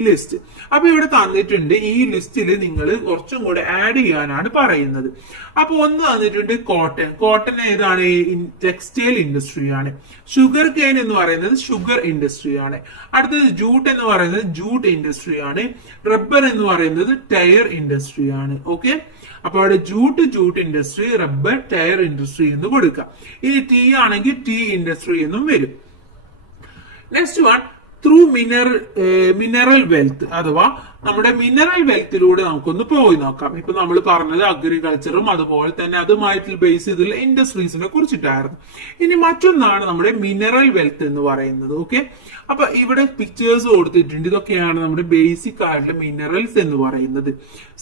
list. അപ്പൊ ഇവിടെ തന്നിട്ടുണ്ട് ഈ ലിസ്റ്റിൽ നിങ്ങൾ കുറച്ചും കൂടെ ആഡ് ചെയ്യാനാണ് പറയുന്നത്. അപ്പൊ ഒന്ന് തന്നിട്ടുണ്ട് കോട്ടൺ. കോട്ടൺ ഏതാണ്? ടെക്സ്റ്റൈൽ ഇൻഡസ്ട്രിയാണ്. ഷുഗർ കെയിൻ എന്ന് പറയുന്നത് ഷുഗർ ഇൻഡസ്ട്രിയാണ്. അടുത്തത് ജൂട്ട് എന്ന് പറയുന്നത് ജൂട്ട് ഇൻഡസ്ട്രിയാണ്. റബ്ബർ എന്ന് പറയുന്നത് ടയർ ഇൻഡസ്ട്രിയാണ്. ഓക്കെ, അപ്പൊ അവിടെ jute industry, rubber, tyre industry എന്ന് കൊടുക്കാം. ഇനി ടീ ആണെങ്കിൽ ടീ ഇൻഡസ്ട്രി എന്നും വരും. Next one, through mineral wealth അഥവാ നമ്മുടെ മിനറൽ വെൽത്തിലൂടെ നമുക്കൊന്ന് പോയി നോക്കാം. ഇപ്പൊ നമ്മൾ പറഞ്ഞത് അഗ്രികൾച്ചറും അതുപോലെ തന്നെ അതുമായിട്ട് ബേസ് ചെയ്തുള്ള ഇൻഡസ്ട്രീസിനെ കുറിച്ചിട്ടായിരുന്നു. ഇനി മറ്റൊന്നാണ് നമ്മുടെ മിനറൽ വെൽത്ത് എന്ന് പറയുന്നത്. ഓക്കെ, അപ്പൊ ഇവിടെ പിക്ചേഴ്സ് കൊടുത്തിട്ടുണ്ട്. ഇതൊക്കെയാണ് നമ്മുടെ ബേസിക് ആയിട്ടുള്ള മിനറൽസ് എന്ന് പറയുന്നത്.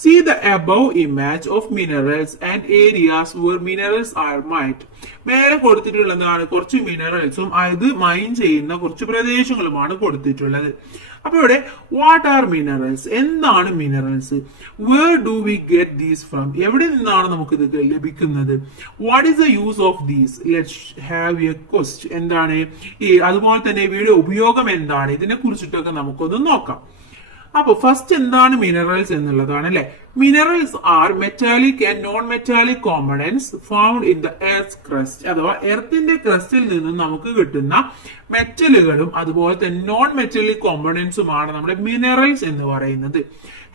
See the above image of minerals and areas where minerals are mined. മേലെ കൊടുത്തിട്ടുള്ളതാണ് കുറച്ച് മിനറൽസും അത് മൈൻ ചെയ്യുന്ന കുറച്ച് പ്രദേശങ്ങളുമാണ് കൊടുത്തിട്ടുള്ളത്. അപ്പൊ ഇവിടെ വാട്ട് ആർ മിനറൽസ്, എന്താണ് minerals, where do we get these from, എവിടെ നിന്നാണ് നമുക്ക് ഇത് ലഭിക്കുന്നത്, what is the use of these, let's have a quest, എന്താണ് ഈ അതുപോലെ തന്നെ ഇവയുടെ ഉപയോഗം എന്താണ്, ഇതിനെ കുറിച്ചിട്ടൊക്കെ നമുക്കൊന്ന് നോക്കാം. അപ്പൊ ഫസ്റ്റ് എന്താണ് മിനറൽസ് എന്നുള്ളതാണ് അല്ലെ. Minerals are metallic and non metallic components found in the earth crust. അഥവാ എർത്തിന്റെ ക്രസ്റ്റിൽ നിന്നും നമുക്ക് കിട്ടുന്ന മെറ്റലുകളും അതുപോലെ തന്നെ നോൺ മെറ്റാലിക് കോമ്പണന്റ്സുമാണ് നമ്മുടെ മിനറൽസ് എന്ന് പറയുന്നത്.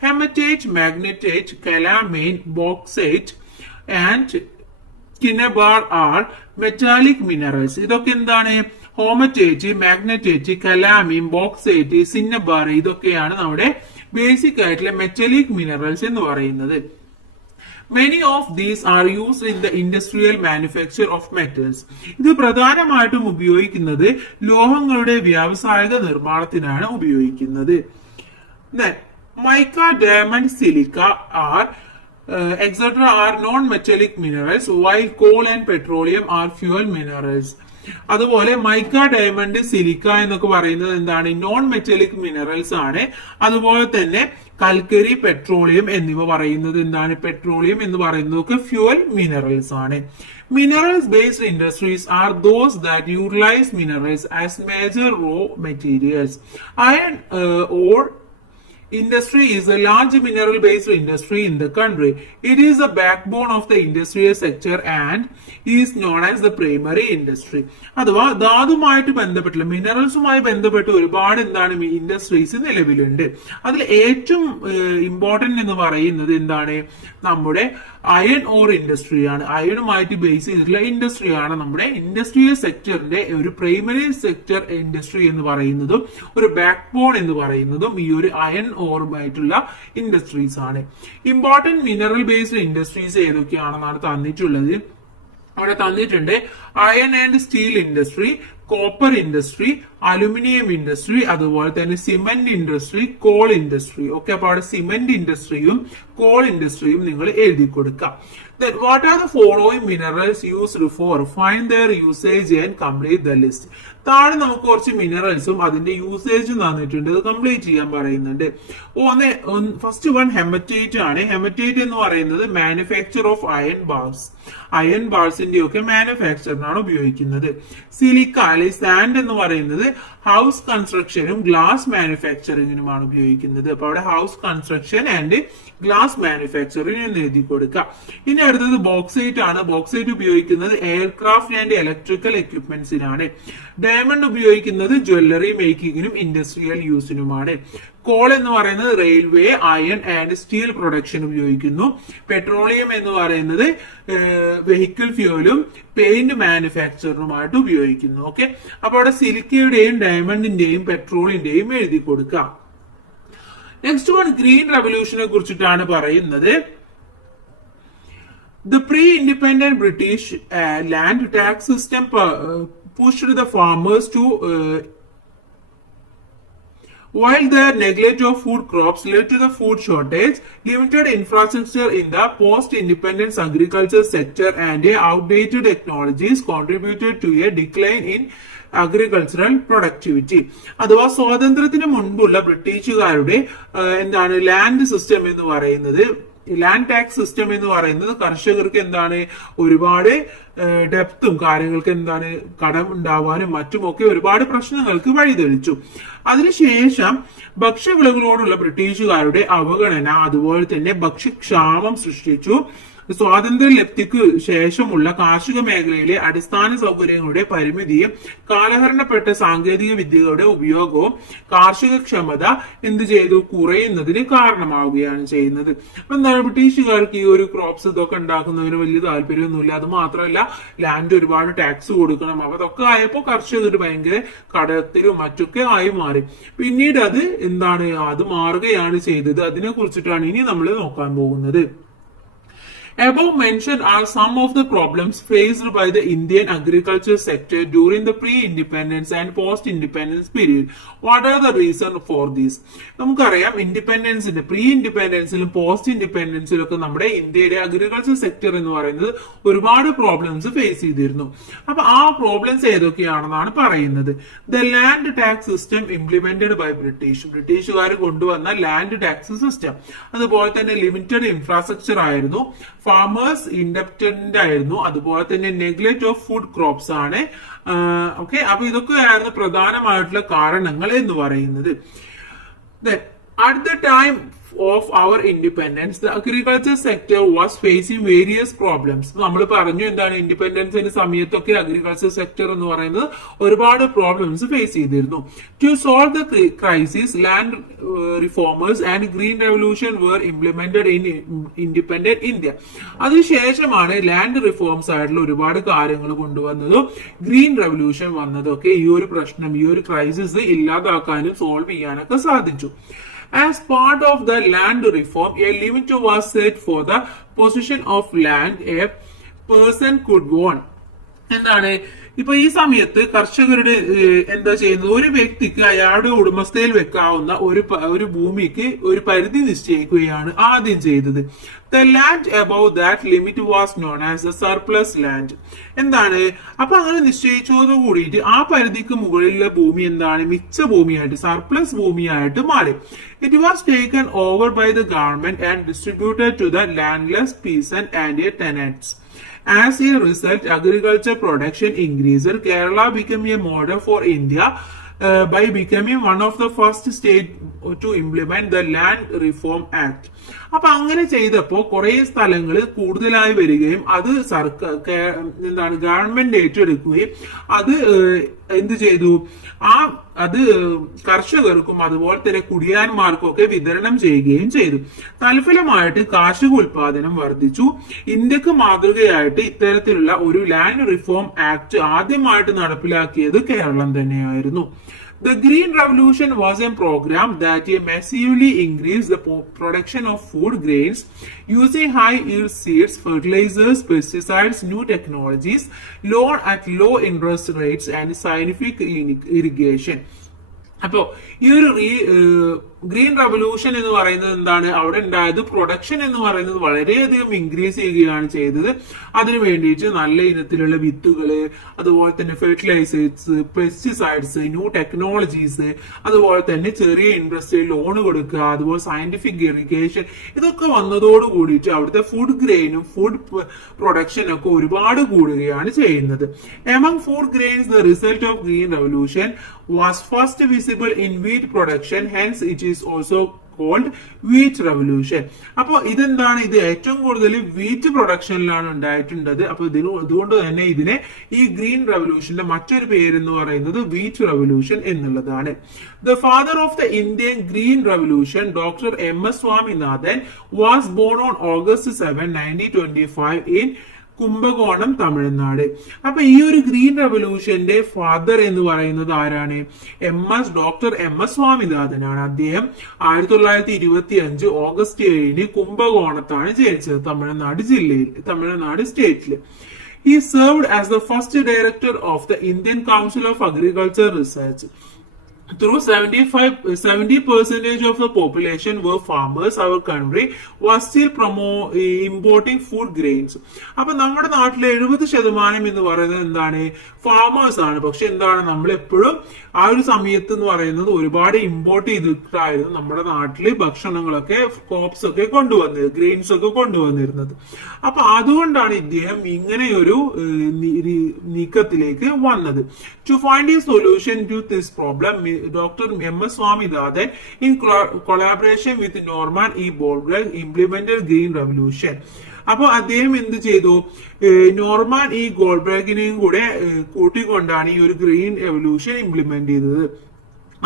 Hematite, magnetite, calamine, bauxite and cinnabar are metallic minerals. ഇതൊക്കെ എന്താണ്? Hematite, magnetite, calamine, bauxite, cinnabar, ഇതൊക്കെയാണ് നമ്മുടെ ബേസിക് ആയിട്ടുള്ള മെറ്റലിക് മിനറൽസ് എന്ന് പറയുന്നത്. Many of these are used in the industrial manufacture of metals. ഇത് പ്രധാനമായിട്ടും ഉപയോഗിക്കുന്നത് ലോഹങ്ങളുടെ വ്യാവസായിക നിർമ്മാണത്തിനാണ് ഉപയോഗിക്കുന്നത്. Then, mica, diamond, silica are etc. are non-metallic minerals, while coal and petroleum are fuel minerals. അതുപോലെ മൈക്ക, ഡയമണ്ട്, സിലിക്ക എന്നൊക്കെ പറയുന്നത് എന്താണ്? നോൺ മെറ്റലിക് മിനറൽസ് ആണ്. അതുപോലെ തന്നെ കൽക്കരി, പെട്രോളിയം എന്നിവ പറയുന്നത് എന്താണ്? പെട്രോളിയം എന്ന് പറയുന്നതൊക്കെ ഫ്യൂവൽ മിനറൽസ് ആണ്. Minerals based industries are those that utilize minerals as major raw materials. Iron ore industry is a large mineral based industry in the country. It is the backbone of the industrial sector and is known as the primary industry. അഥവാ ധാതുമായിട്ട് ബന്ധപ്പെട്ടുള്ള മിനറൽസുമായി ബന്ധപ്പെട്ട് ഒരുപാട് എന്താണ് industries നിലവിലുണ്ട്. അതിൽ ഏറ്റവും important എന്ന് പറയുന്നത് എന്താണ്? നമ്മുടെ അയൺ ഓർ ഇൻഡസ്ട്രിയാണ്. അയണുമായിട്ട് ബേസ് ചെയ്തിട്ടുള്ള ഇൻഡസ്ട്രിയാണ് നമ്മുടെ ഇൻഡസ്ട്രിയൽ സെക്ടറിന്റെ ഒരു പ്രൈമറി സെക്ടർ ഇൻഡസ്ട്രി എന്ന് പറയുന്നതും ഒരു ബാക്ക് ബോൺ എന്ന് പറയുന്നതും ഈ ഒരു അയൺ ഓറുമായിട്ടുള്ള ഇൻഡസ്ട്രീസ് ആണ്. ഇമ്പോർട്ടന്റ് മിനറൽ ബേസ്ഡ് ഇൻഡസ്ട്രീസ് ഏതൊക്കെയാണെന്നാണ് തന്നിട്ടുള്ളത്. അവിടെ തന്നിട്ടുണ്ട് iron and steel industry, copper industry, aluminium industry, അതുപോലെ തന്നെ cement industry, call industry. Okay, അപ്പൊ അവിടെ സിമെന്റ് ഇൻഡസ്ട്രിയും കോൾ ഇൻഡസ്ട്രിയും നിങ്ങൾ എഴുതി കൊടുക്കാം. Then what are the following minerals used for? Find their usage and complete the list. താഴെ നമുക്ക് കുറച്ച് മിനറൽസും അതിന്റെ യൂസേജും തന്നിട്ടുണ്ട്. അത് കംപ്ലീറ്റ് ചെയ്യാൻ പറയുന്നുണ്ട്. ഫസ്റ്റ് വൺ ഹെമറ്റൈറ്റ് ആണ്. ഹെമറ്റൈറ്റ് എന്ന് പറയുന്നത് manufacture of iron bars, iron ബാർസിന്റെ ഒക്കെ മാനുഫാക്ചറിനാണ് ഉപയോഗിക്കുന്നത്. സിലിക്ക അല്ലെങ്കിൽ സാൻഡ് എന്ന് പറയുന്നത് ഹൗസ് കൺസ്ട്രക്ഷനും ഗ്ലാസ് മാനുഫാക്ചറിങ്ങിനുമാണ് ഉപയോഗിക്കുന്നത്. അപ്പൊ അവിടെ house construction and glass manufacturing എന്ന് എഴുതി കൊടുക്കുക. ഇനി അടുത്തത് ബോക്സൈറ്റ് ആണ്. ബോക്സൈറ്റ് ഉപയോഗിക്കുന്നത് എയർക്രാഫ്റ്റ് ആൻഡ് ഇലക്ട്രിക്കൽ എക്യുപ്മെന്റ്സിനാണ്. ഡയമണ്ട് ഉപയോഗിക്കുന്നത് ജ്വല്ലറി മേക്കിങ്ങിനും ഇൻഡസ്ട്രിയൽ യൂസിനുമാണ്. കോൾ എന്ന് പറയുന്നത് railway, iron and steel production ഉപയോഗിക്കുന്നു. പെട്രോളിയം എന്ന് പറയുന്നത് വെഹിക്കിൾ ഫ്യൂവലും പെയിന്റ് മാനുഫാക്ചറിനുമായിട്ട് ഉപയോഗിക്കുന്നു. ഓക്കെ, അപ്പൊ അവിടെ സിലിക്കയുടെയും ഡയമണ്ടിന്റെയും പെട്രോളിന്റെയും എഴുതി കൊടുക്കുക. നെക്സ്റ്റ് വൺ ഗ്രീൻ റവല്യൂഷനെ കുറിച്ചിട്ടാണ് പറയുന്നത്. The pre-independent British land tax system pushed the farmers to while their neglect of food crops led to the food shortage, limited infrastructure in the post-independence agriculture sector and outdated technologies contributed to a decline in agricultural productivity. അഥവാ സ്വാതന്ത്ര്യത്തിന് മുൻപുള്ള ബ്രിട്ടീഷുകാരുടെ എന്താണ് land system എന്ന് പറയുന്നത്, land tax system എന്ന് പറയുന്നത് കർഷകർക്ക് എന്താണ് ഒരുപാട് ഡെപ്തും കാര്യങ്ങൾക്ക് എന്താണ് കടം ഉണ്ടാവാനും മറ്റുമൊക്കെ ഒരുപാട് പ്രശ്നങ്ങൾക്ക് വഴിതെളിച്ചു. അതിനുശേഷം ഭക്ഷ്യവിളകളോടുള്ള ബ്രിട്ടീഷുകാരുടെ അവഗണന അതുപോലെ തന്നെ ഭക്ഷ്യക്ഷാമം സൃഷ്ടിച്ചു. സ്വാതന്ത്ര്യലബ്ധിക്ക് ശേഷമുള്ള കാർഷിക മേഖലയിലെ അടിസ്ഥാന സൗകര്യങ്ങളുടെ പരിമിതിയും കാലഹരണപ്പെട്ട സാങ്കേതിക വിദ്യകളുടെ ഉപയോഗവും കാർഷിക ക്ഷമത എന്ത് ചെയ്തു കുറയുന്നതിന് കാരണമാവുകയാണ് ചെയ്യുന്നത്. അപ്പൊ എന്താണ് ബ്രിട്ടീഷുകാർക്ക് ഈ ഒരു ക്രോപ്സ് ഇതൊക്കെ ഉണ്ടാക്കുന്നതിന് വലിയ താല്പര്യമൊന്നുമില്ല. അത് മാത്രമല്ല ലാൻഡ് ഒരുപാട് ടാക്സ് കൊടുക്കണം. അപ്പൊ അതൊക്കെ ആയപ്പോൾ കർഷകർ ഭയങ്കര കടത്തിലും മറ്റൊക്കെ ആയി മാറി. പിന്നീട് അത് എന്താണ് അത് മാറുകയാണ് ചെയ്തത്. അതിനെ കുറിച്ചിട്ടാണ് ഇനി നമ്മൾ നോക്കാൻ പോകുന്നത്. Above mentioned are some of the problems faced by the Indian agriculture sector during the pre-independence and post-independence period. What are the reasons for this? നമുക്കറിയാം ഇൻഡിപെൻഡൻസിന്റെ പ്രീ ഇൻഡിപെൻഡൻസിലും പോസ്റ്റ് ഇൻഡിപെൻഡൻസിലും ഒക്കെ നമ്മുടെ ഇന്ത്യയുടെ അഗ്രികൾച്ചർ സെക്ടർ എന്ന് പറയുന്നത് ഒരുപാട് പ്രോബ്ലംസ് ഫേസ് ചെയ്തിരുന്നു. അപ്പൊ ആ പ്രോബ്ലംസ് ഏതൊക്കെയാണെന്നാണ് പറയുന്നത്. The land tax system implemented by ബ്രിട്ടീഷുകാർ കൊണ്ടുവന്ന ലാൻഡ് ടാക്സ് സിസ്റ്റം, അതുപോലെ തന്നെ ലിമിറ്റഡ് ഇൻഫ്രാസ്ട്രക്ചർ ആയിരുന്നു, ഫാമേഴ്സ് ഇൻഡെപ്റ്റന്റ് ആയിരുന്നു, അതുപോലെ തന്നെ നെഗ്ലെക്ട് ഓഫ് ഫുഡ് ക്രോപ്സ് ആണ്. ഓക്കെ, അപ്പൊ ഇതൊക്കെയായിരുന്നു പ്രധാനമായിട്ടുള്ള കാരണങ്ങൾ എന്ന് പറയുന്നത്. At the time of our independence, the agriculture sector was facing various problems. നമ്മൾ പറഞ്ഞു എന്താണ് ഇൻഡിപെൻഡൻസിന്റെ സമയത്തൊക്കെ അഗ്രികൾച്ചർ സെക്ടർ എന്ന് പറയുന്നത് ഒരുപാട് പ്രോബ്ലംസ് ഫേസ് ചെയ്തിരുന്നു. To solve the crisis, land reformers and green revolution were implemented in independent India. അതിനുശേഷമാണ് land reforms ആയിട്ടുള്ള ഒരുപാട് കാര്യങ്ങൾ കൊണ്ടുവന്നതും ഗ്രീൻ റെവല്യൂഷൻ വന്നതും ഒക്കെ ഈ ഒരു പ്രശ്നം, ഈ ഒരു ക്രൈസിസ് ഇല്ലാതാക്കാനും സോൾവ് ചെയ്യാനൊക്കെ സാധിച്ചു. As part of the land reform, a limit was set for the possession of land a person could own. എന്താണ് ഇപ്പൊ ഈ സമയത്ത് കർഷകരുടെ എന്താ ചെയ്യുന്നത്, ഒരു വ്യക്തിക്ക് അയാളുടെ ഉടമസ്ഥയിൽ വെക്കാവുന്ന ഒരു ഭൂമിക്ക് ഒരു പരിധി നിശ്ചയിക്കുകയാണ് ആദ്യം ചെയ്തത്. The land above that limit was known as the surplus land. എന്താണ് അപ്പൊ അങ്ങനെ നിശ്ചയിച്ചതോട് കൂടിയിട്ട് ആ പരിധിക്ക് മുകളിലുള്ള ഭൂമി എന്താണ് മിച്ച ഭൂമിയായിട്ട്, സർപ്ലസ് ഭൂമിയായിട്ട് മാറി. It was taken over by the government and distributed to the landless peasant and their tenants. As a result, agriculture production increased. Kerala became a model for India by becoming one of the first states to implement the Land Reform Act. അപ്പൊ അങ്ങനെ ചെയ്തപ്പോ കുറെ സ്ഥലങ്ങൾ കൂടുതലായി വരികയും അത് എന്താണ് government ഏറ്റെടുക്കുകയും അത് എന്ത് ചെയ്തു, അത് കർഷകർക്കും അതുപോലെ തന്നെ കുടിയാന്മാർക്കും ഒക്കെ വിതരണം ചെയ്യുകയും ചെയ്തു. തൽഫലമായിട്ട് കാർഷിക ഉൽപാദനം വർദ്ധിച്ചു. ഇന്ത്യക്ക് മാതൃകയായിട്ട് ഇത്തരത്തിലുള്ള ഒരു ലാൻഡ് റിഫോം ആക്ട് ആദ്യമായിട്ട് നടപ്പിലാക്കിയത് കേരളം തന്നെയായിരുന്നു. The Green Revolution was a program that massively increased the production of food grains using high-yield seeds, fertilizers, pesticides, new technologies, loan at low interest rates, and scientific irrigation. അപ്പോ ഈ ഒരു green revolution എന്ന് പറയുന്നത് എന്താണ്, അവിടെ ഉണ്ടായത് production എന്ന് പറയുന്നത് വളരെയധികം ഇൻക്രീസ് ചെയ്യുകയാണ് ചെയ്തത്. അതിനു വേണ്ടിയിട്ട് നല്ല ഇനത്തിലുള്ള വിത്തുകള്, അതുപോലെ തന്നെ ഫെർട്ടിലൈസേഴ്സ്, പെസ്റ്റിസൈഡ്സ്, ന്യൂ ടെക്നോളജീസ്, അതുപോലെ തന്നെ ചെറിയ ഇൻഡസ്ട്രിയിൽ ലോൺ കൊടുക്കുക, അതുപോലെ സയന്റിഫിക് ഇറിഗേഷൻ, ഇതൊക്കെ വന്നതോട് കൂടിയിട്ട് അവിടുത്തെ ഫുഡ് ഗ്രെയിനും ഫുഡ് പ്രൊഡക്ഷനും ഒക്കെ ഒരുപാട് കൂടുകയാണ് ചെയ്യുന്നത്. Among food grains, the result of green revolution was first visible in wheat production, hence it is also called wheat revolution. അപ്പോൾ ഇതെന്താണ്, ഇത് ഏറ്റവും കൂടുതൽ വീറ്റ് പ്രൊഡക്ഷനിലാണ് ഉണ്ടായിട്ടുള്ളത്. അപ്പൊ അതുകൊണ്ട് തന്നെ ഇതിനെ ഈ ഗ്രീൻ റെവല്യൂഷന്റെ മറ്റൊരു പേര് എന്ന് പറയുന്നത് വീറ്റ് റെവല്യൂഷൻ എന്നുള്ളതാണ്. The father of the Indian Green Revolution, Dr. M.S. Swaminathan, was born on August 7, 1925 in Kumbakonam, Tamil Nadu. അപ്പൊ ഈ ഒരു ഗ്രീൻ റെവല്യൂഷന്റെ ഫാദർ എന്ന് പറയുന്നത് ആരാണ്? ഡോക്ടർ എം എസ് സ്വാമിനാഥനാണ്. അദ്ദേഹം 1925 ഓഗസ്റ്റ് 7 കുംഭകോണത്താണ് ജനിച്ചത്, Tamil Nadu സ്റ്റേറ്റില്. He served as the first director of the Indian Council of Agriculture Research. Through 70% of the population were farmers, our country was still importing food grains. അപ്പൊ നമ്മുടെ നാട്ടിലെ 70% എന്ന് പറയുന്നത് എന്താണ്, ഫാമേഴ്സ് ആണ്. പക്ഷെ എന്താണ്, നമ്മൾ എപ്പോഴും ആ ഒരു സമയത്ത് എന്ന് പറയുന്നത് ഒരുപാട് ഇമ്പോർട്ട് ചെയ്തിട്ടായിരുന്നു നമ്മുടെ നാട്ടില് ഭക്ഷണങ്ങളൊക്കെ, ക്രോപ്സ് ഒക്കെ ഗ്രെയിൻസ് ഒക്കെ കൊണ്ടുവന്നിരുന്നത്. അപ്പൊ അതുകൊണ്ടാണ് ഇദ്ദേഹം ഇങ്ങനെയൊരു നീക്കത്തിലേക്ക് വന്നത്. To find a solution to this problem, Dr. M.S. Swaminathan, in collaboration with Norman E. Borlaug, implemented Green Revolution. അപ്പൊ അദ്ദേഹം എന്ത് ചെയ്തു, നോർമാൻ ഈ ഗോൾഡ്ബർഗിനെയും കൂടെ കൂട്ടിക്കൊണ്ടാണ് ഈ ഒരു ഗ്രീൻ റെവല്യൂഷൻ ഇംപ്ലിമെന്റ് ചെയ്തത്.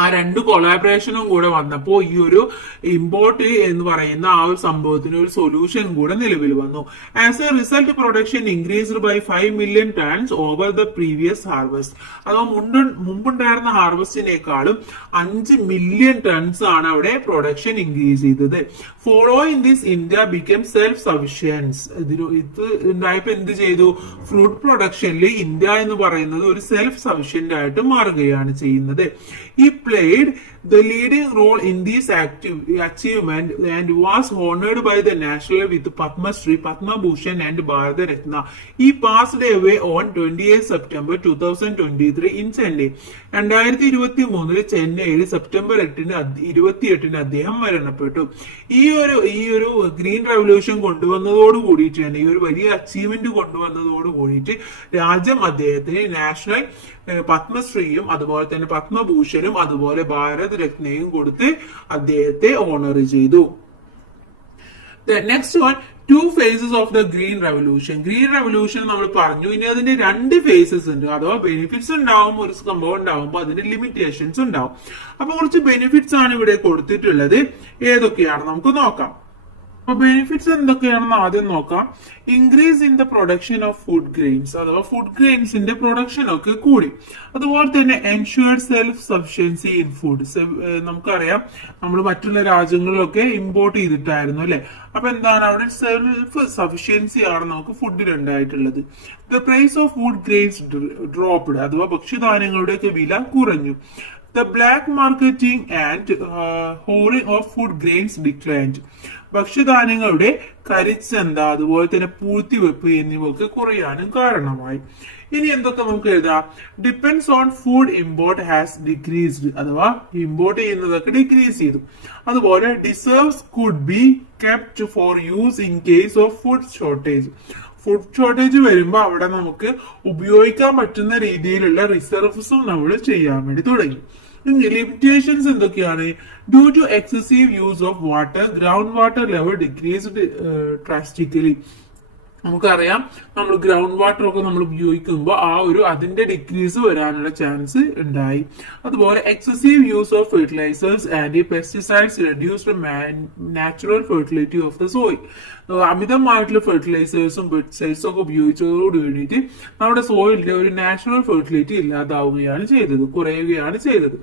ആ രണ്ട് കൊളാബറേഷനും കൂടെ വന്നപ്പോ ഈ ഒരു ഇമ്പോർട്ട് എന്ന് പറയുന്ന ആ ഒരു സംഭവത്തിന് ഒരു സൊല്യൂഷൻ കൂടെ നിലവിൽ വന്നു. As a result production increased by 5 million tons over the previous harvest. അഥവാ മുമ്പുണ്ടായിരുന്ന ഹാർവെസ്റ്റിനേക്കാളും 5 മില്യൺ ടൺസ് ആണ് അവിടെ പ്രൊഡക്ഷൻ ഇൻക്രീസ് ചെയ്തത്. Following this India become self sufficiency. ഇത് ഉണ്ടായപ്പോ എന്ത് ചെയ്തു, ഫ്രൂട്ട് പ്രൊഡക്ഷനിൽ ഇന്ത്യ എന്ന് പറയുന്നത് ഒരു സെൽഫ് സഫിഷ്യന്റ് ആയിട്ട് മാറുകയാണ് ചെയ്യുന്നത്. He played the leading role in this achievement and was honored by the national with Padma Shri, Padma Bhushan and Bharat Ratna. He passed away on 28 September 2023 in Chennai. 2023 ചെന്നൈയിൽ September 28 അദ്ദേഹം മരണപ്പെട്ടു. ഈ ഒരു green revolution കൊണ്ടുവന്നതോട് കൂടിയിട്ട് തന്നെ, ഈ ഒരു വലിയ അച്ചീവ്മെന്റ് കൊണ്ടുവന്നതോട് കൂടിയിട്ട് രാജ്യം അദ്ദേഹത്തിന് നാഷണൽ പത്മശ്രീയും അതുപോലെ തന്നെ പത്മഭൂഷണും അതുപോലെ ഭാരത് രത്നയും കൊടുത്ത് അദ്ദേഹത്തെ ഓണർ ചെയ്തു. Next one, 2 phases of the green revolution. Green revolution നമ്മൾ പറഞ്ഞു, ഇനി അതിന്റെ 2 phases ഉണ്ട്. അഥവാ ബെനിഫിറ്റ്സ് ഉണ്ടാവും, ഒരു സംഭവം ഉണ്ടാവുമ്പോൾ അതിന്റെ ലിമിറ്റേഷൻസ് ഉണ്ടാവും. അപ്പൊ കുറച്ച് ബെനിഫിറ്റ്സ് ആണ് ഇവിടെ കൊടുത്തിട്ടുള്ളത്. ഏതൊക്കെയാണ് നമുക്ക് നോക്കാം. അപ്പൊ ബെനിഫിറ്റ്സ് എന്തൊക്കെയാണെന്ന് ആദ്യം നോക്കാം. Increase in the production of food grains, അഥവാ ഫുഡ് ഗ്രെയിൻസിന്റെ പ്രൊഡക്ഷൻ ഒക്കെ കൂടി. അതുപോലെ തന്നെ ensured self sufficiency in food. നമുക്കറിയാം നമ്മൾ മറ്റുള്ള രാജ്യങ്ങളിലൊക്കെ ഇമ്പോർട്ട് ചെയ്തിട്ടായിരുന്നു അല്ലെ. അപ്പൊ എന്താണ് അവിടെ സെൽഫ് സഫിഷ്യൻസി ആണ് നമുക്ക് ഫുഡിൽ ഉണ്ടായിട്ടുള്ളത്. The price of food grains dropped, അഥവാ ഭക്ഷ്യധാന്യങ്ങളുടെയൊക്കെ വില കുറഞ്ഞു. The black marketing and hoarding of food grains declined. ഭക്ഷ്യധാന്യങ്ങളുടെ കരിച്ചന്ത അതുപോലെ തന്നെ പൂഴ്ത്തിവെപ്പ് എന്നിവയൊക്കെ കുറയാനും കാരണമായി. ഇനി എന്തൊക്കെ നമുക്ക് എഴുതാം. Depends on food import has decreased, അഥവാ ഇമ്പോർട്ട് ചെയ്യുന്നതൊക്കെ ഡിക്രീസ് ചെയ്തു. അതുപോലെ deserves could be kept four use in case of food shortage. Food shortage വരുമ്പോൾ അവിടെ നമുക്ക് ഉപയോഗിക്കാൻ പറ്റുന്ന രീതിയിലുള്ള റിസർവ്സും നമ്മൾ ചെയ്യാൻ വേണ്ടി തുടങ്ങി. ലിമിറ്റേഷൻസ് എന്തൊക്കെയാണ്. Due to excessive use of water, ground water level decreased drastically. നമുക്കറിയാം നമ്മൾ ഗ്രൗണ്ട് വാട്ടർ ഒക്കെ നമ്മൾ ഉപയോഗിക്കുമ്പോൾ അതിന്റെ ഡിക്രീസ് വരാനുള്ള ചാൻസ് ഉണ്ടായി. അതുപോലെ excessive use of fertilisers and pesticides reduced natural fertility of the soil. അമിതമായിട്ടുള്ള ഫെർട്ടിലൈസേഴ്സും പെസ്റ്റിസൈഡ്സും ഒക്കെ ഉപയോഗിച്ചതോട് കൂടിയിട്ട് നമ്മുടെ സോയിലിന്റെ ഒരു നാച്ചുറൽ ഫെർട്ടിലിറ്റി ഇല്ലാതാവുകയാണ് ചെയ്തത്, കുറയുകയാണ് ചെയ്തത്.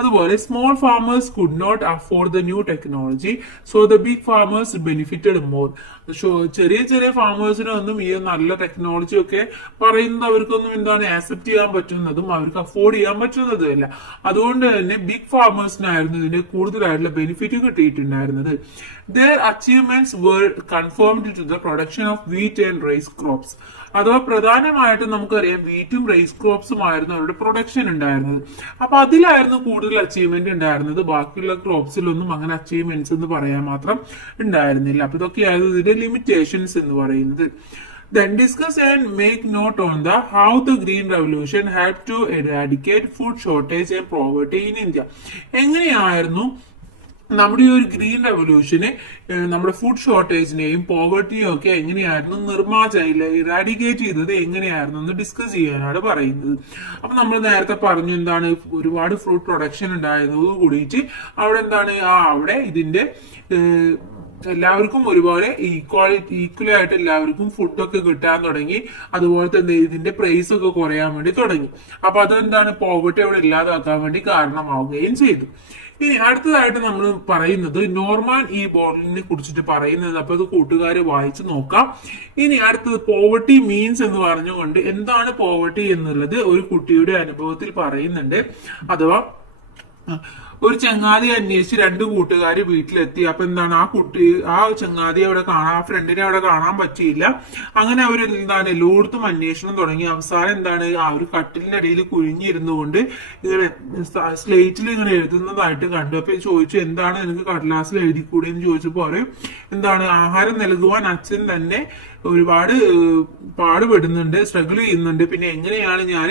അതുപോലെ small farmers could not afford the new technology, so the big farmers benefited more. ചെറിയ ഫാമേഴ്സിനൊന്നും ഈ നല്ല ടെക്നോളജി ഒക്കെ പറയുന്നത് അവർക്കൊന്നും ആക്സെപ്റ്റ് ചെയ്യാൻ പറ്റുന്നതും അവർക്ക് അഫോർഡ് ചെയ്യാൻ പറ്റുന്നതുമല്ല. അതുകൊണ്ട് തന്നെ ബിഗ് ഫാമേഴ്സിനായിരുന്നു ഇതിന്റെ കൂടുതലായിട്ടുള്ള benefit കിട്ടിയിട്ടുണ്ടായിരുന്നത്. Their achievements were confined to the production of wheat and rice crops. അഥവാ പ്രധാനമായിട്ടും നമുക്കറിയാം വീറ്റും റൈസ് ക്രോപ്സും ആയിരുന്നു അവരുടെ പ്രൊഡക്ഷൻ ഉണ്ടായിരുന്നത്. അപ്പൊ അതിലായിരുന്നു കൂടുതൽ അച്ചീവ്മെന്റ് ഉണ്ടായിരുന്നത്. ബാക്കിയുള്ള ക്രോപ്സിലൊന്നും അങ്ങനെ അച്ചീവ്മെന്റ്സ് എന്ന് പറയാൻ മാത്രം ഉണ്ടായിരുന്നില്ല. അപ്പൊ ഇതൊക്കെയായിരുന്നു ഇതിന്റെ ലിമിറ്റേഷൻസ് എന്ന് പറയുന്നത്. Then discuss and make note on how the Green Revolution helped to eradicate food shortage and poverty in India. എങ്ങനെയായിരുന്നു നമ്മുടെ ഈ ഒരു ഗ്രീൻ റെവല്യൂഷന് നമ്മുടെ ഫുഡ് ഷോർട്ടേജിനെയും പോവർട്ടിയും ഒക്കെ എങ്ങനെയായിരുന്നു ഇറാഡിക്കേറ്റ് ചെയ്തത് എങ്ങനെയായിരുന്നു എന്ന് ഡിസ്കസ് ചെയ്യാനാണ് പറയുന്നത്. അപ്പൊ നമ്മൾ നേരത്തെ പറഞ്ഞു ഒരുപാട് ഫ്രൂട്ട് പ്രൊഡക്ഷൻ ഉണ്ടായിരുന്നത് കൂടിയിട്ട് അവിടെ ഇതിന്റെ എല്ലാവർക്കും ഒരുപോലെ ഈക്വലി ആയിട്ട് എല്ലാവർക്കും ഫുഡൊക്കെ കിട്ടാൻ തുടങ്ങി. അതുപോലെ തന്നെ ഇതിന്റെ പ്രൈസ് ഒക്കെ കുറയാൻ വേണ്ടി തുടങ്ങി. അപ്പൊ അതെന്താണ് പോവർട്ടി അവിടെ ഇല്ലാതാക്കാൻ വേണ്ടി കാരണമാവുകയും ചെയ്തു. ഇനി അടുത്തതായിട്ട് നമ്മൾ പറയുന്നത് നോർമാൻ ഈ ബോർഡലിനെ കുറിച്ചിട്ട് പറയുന്നത്. അപ്പൊ അത് കൂട്ടുകാരെ വായിച്ചു നോക്കാം. ഇനി അടുത്തത് പോവർട്ടി മീൻസ് എന്ന് പറഞ്ഞുകൊണ്ട് എന്താണ് പോവർട്ടി എന്നുള്ളത് ഒരു കുട്ടിയുടെ അനുഭവത്തിൽ പറയുന്നുണ്ട്. അഥവാ ഒരു ചങ്ങാതി അന്വേഷിച്ച് 2 കൂട്ടുകാര് വീട്ടിലെത്തി. അപ്പൊ ആ ചങ്ങാതി അവിടെ ആ ഫ്രണ്ടിനെ അവിടെ കാണാൻ പറ്റിയില്ല. അങ്ങനെ അവർ എല്ലായിടത്തും അന്വേഷണം തുടങ്ങി. അവസാനം ആ ഒരു കട്ടിലിന്റെ അടിയിൽ കുഴിഞ്ഞിരുന്നു കൊണ്ട് ഇങ്ങനെ സ്ലേറ്റിൽ ഇങ്ങനെ എഴുതുന്നതായിട്ട് കണ്ടു. അപ്പൊ ചോദിച്ചു, എന്താണ് നിനക്ക് കടലാസിൽ എഴുതിക്കൂടെ എന്ന് ചോദിച്ചപ്പോ ആഹാരം നൽകുവാൻ അച്ഛൻ തന്നെ ഒരുപാട് പാടുപെടുന്നുണ്ട്, സ്ട്രഗിൾ ചെയ്യുന്നുണ്ട്. പിന്നെ എങ്ങനെയാണ് ഞാൻ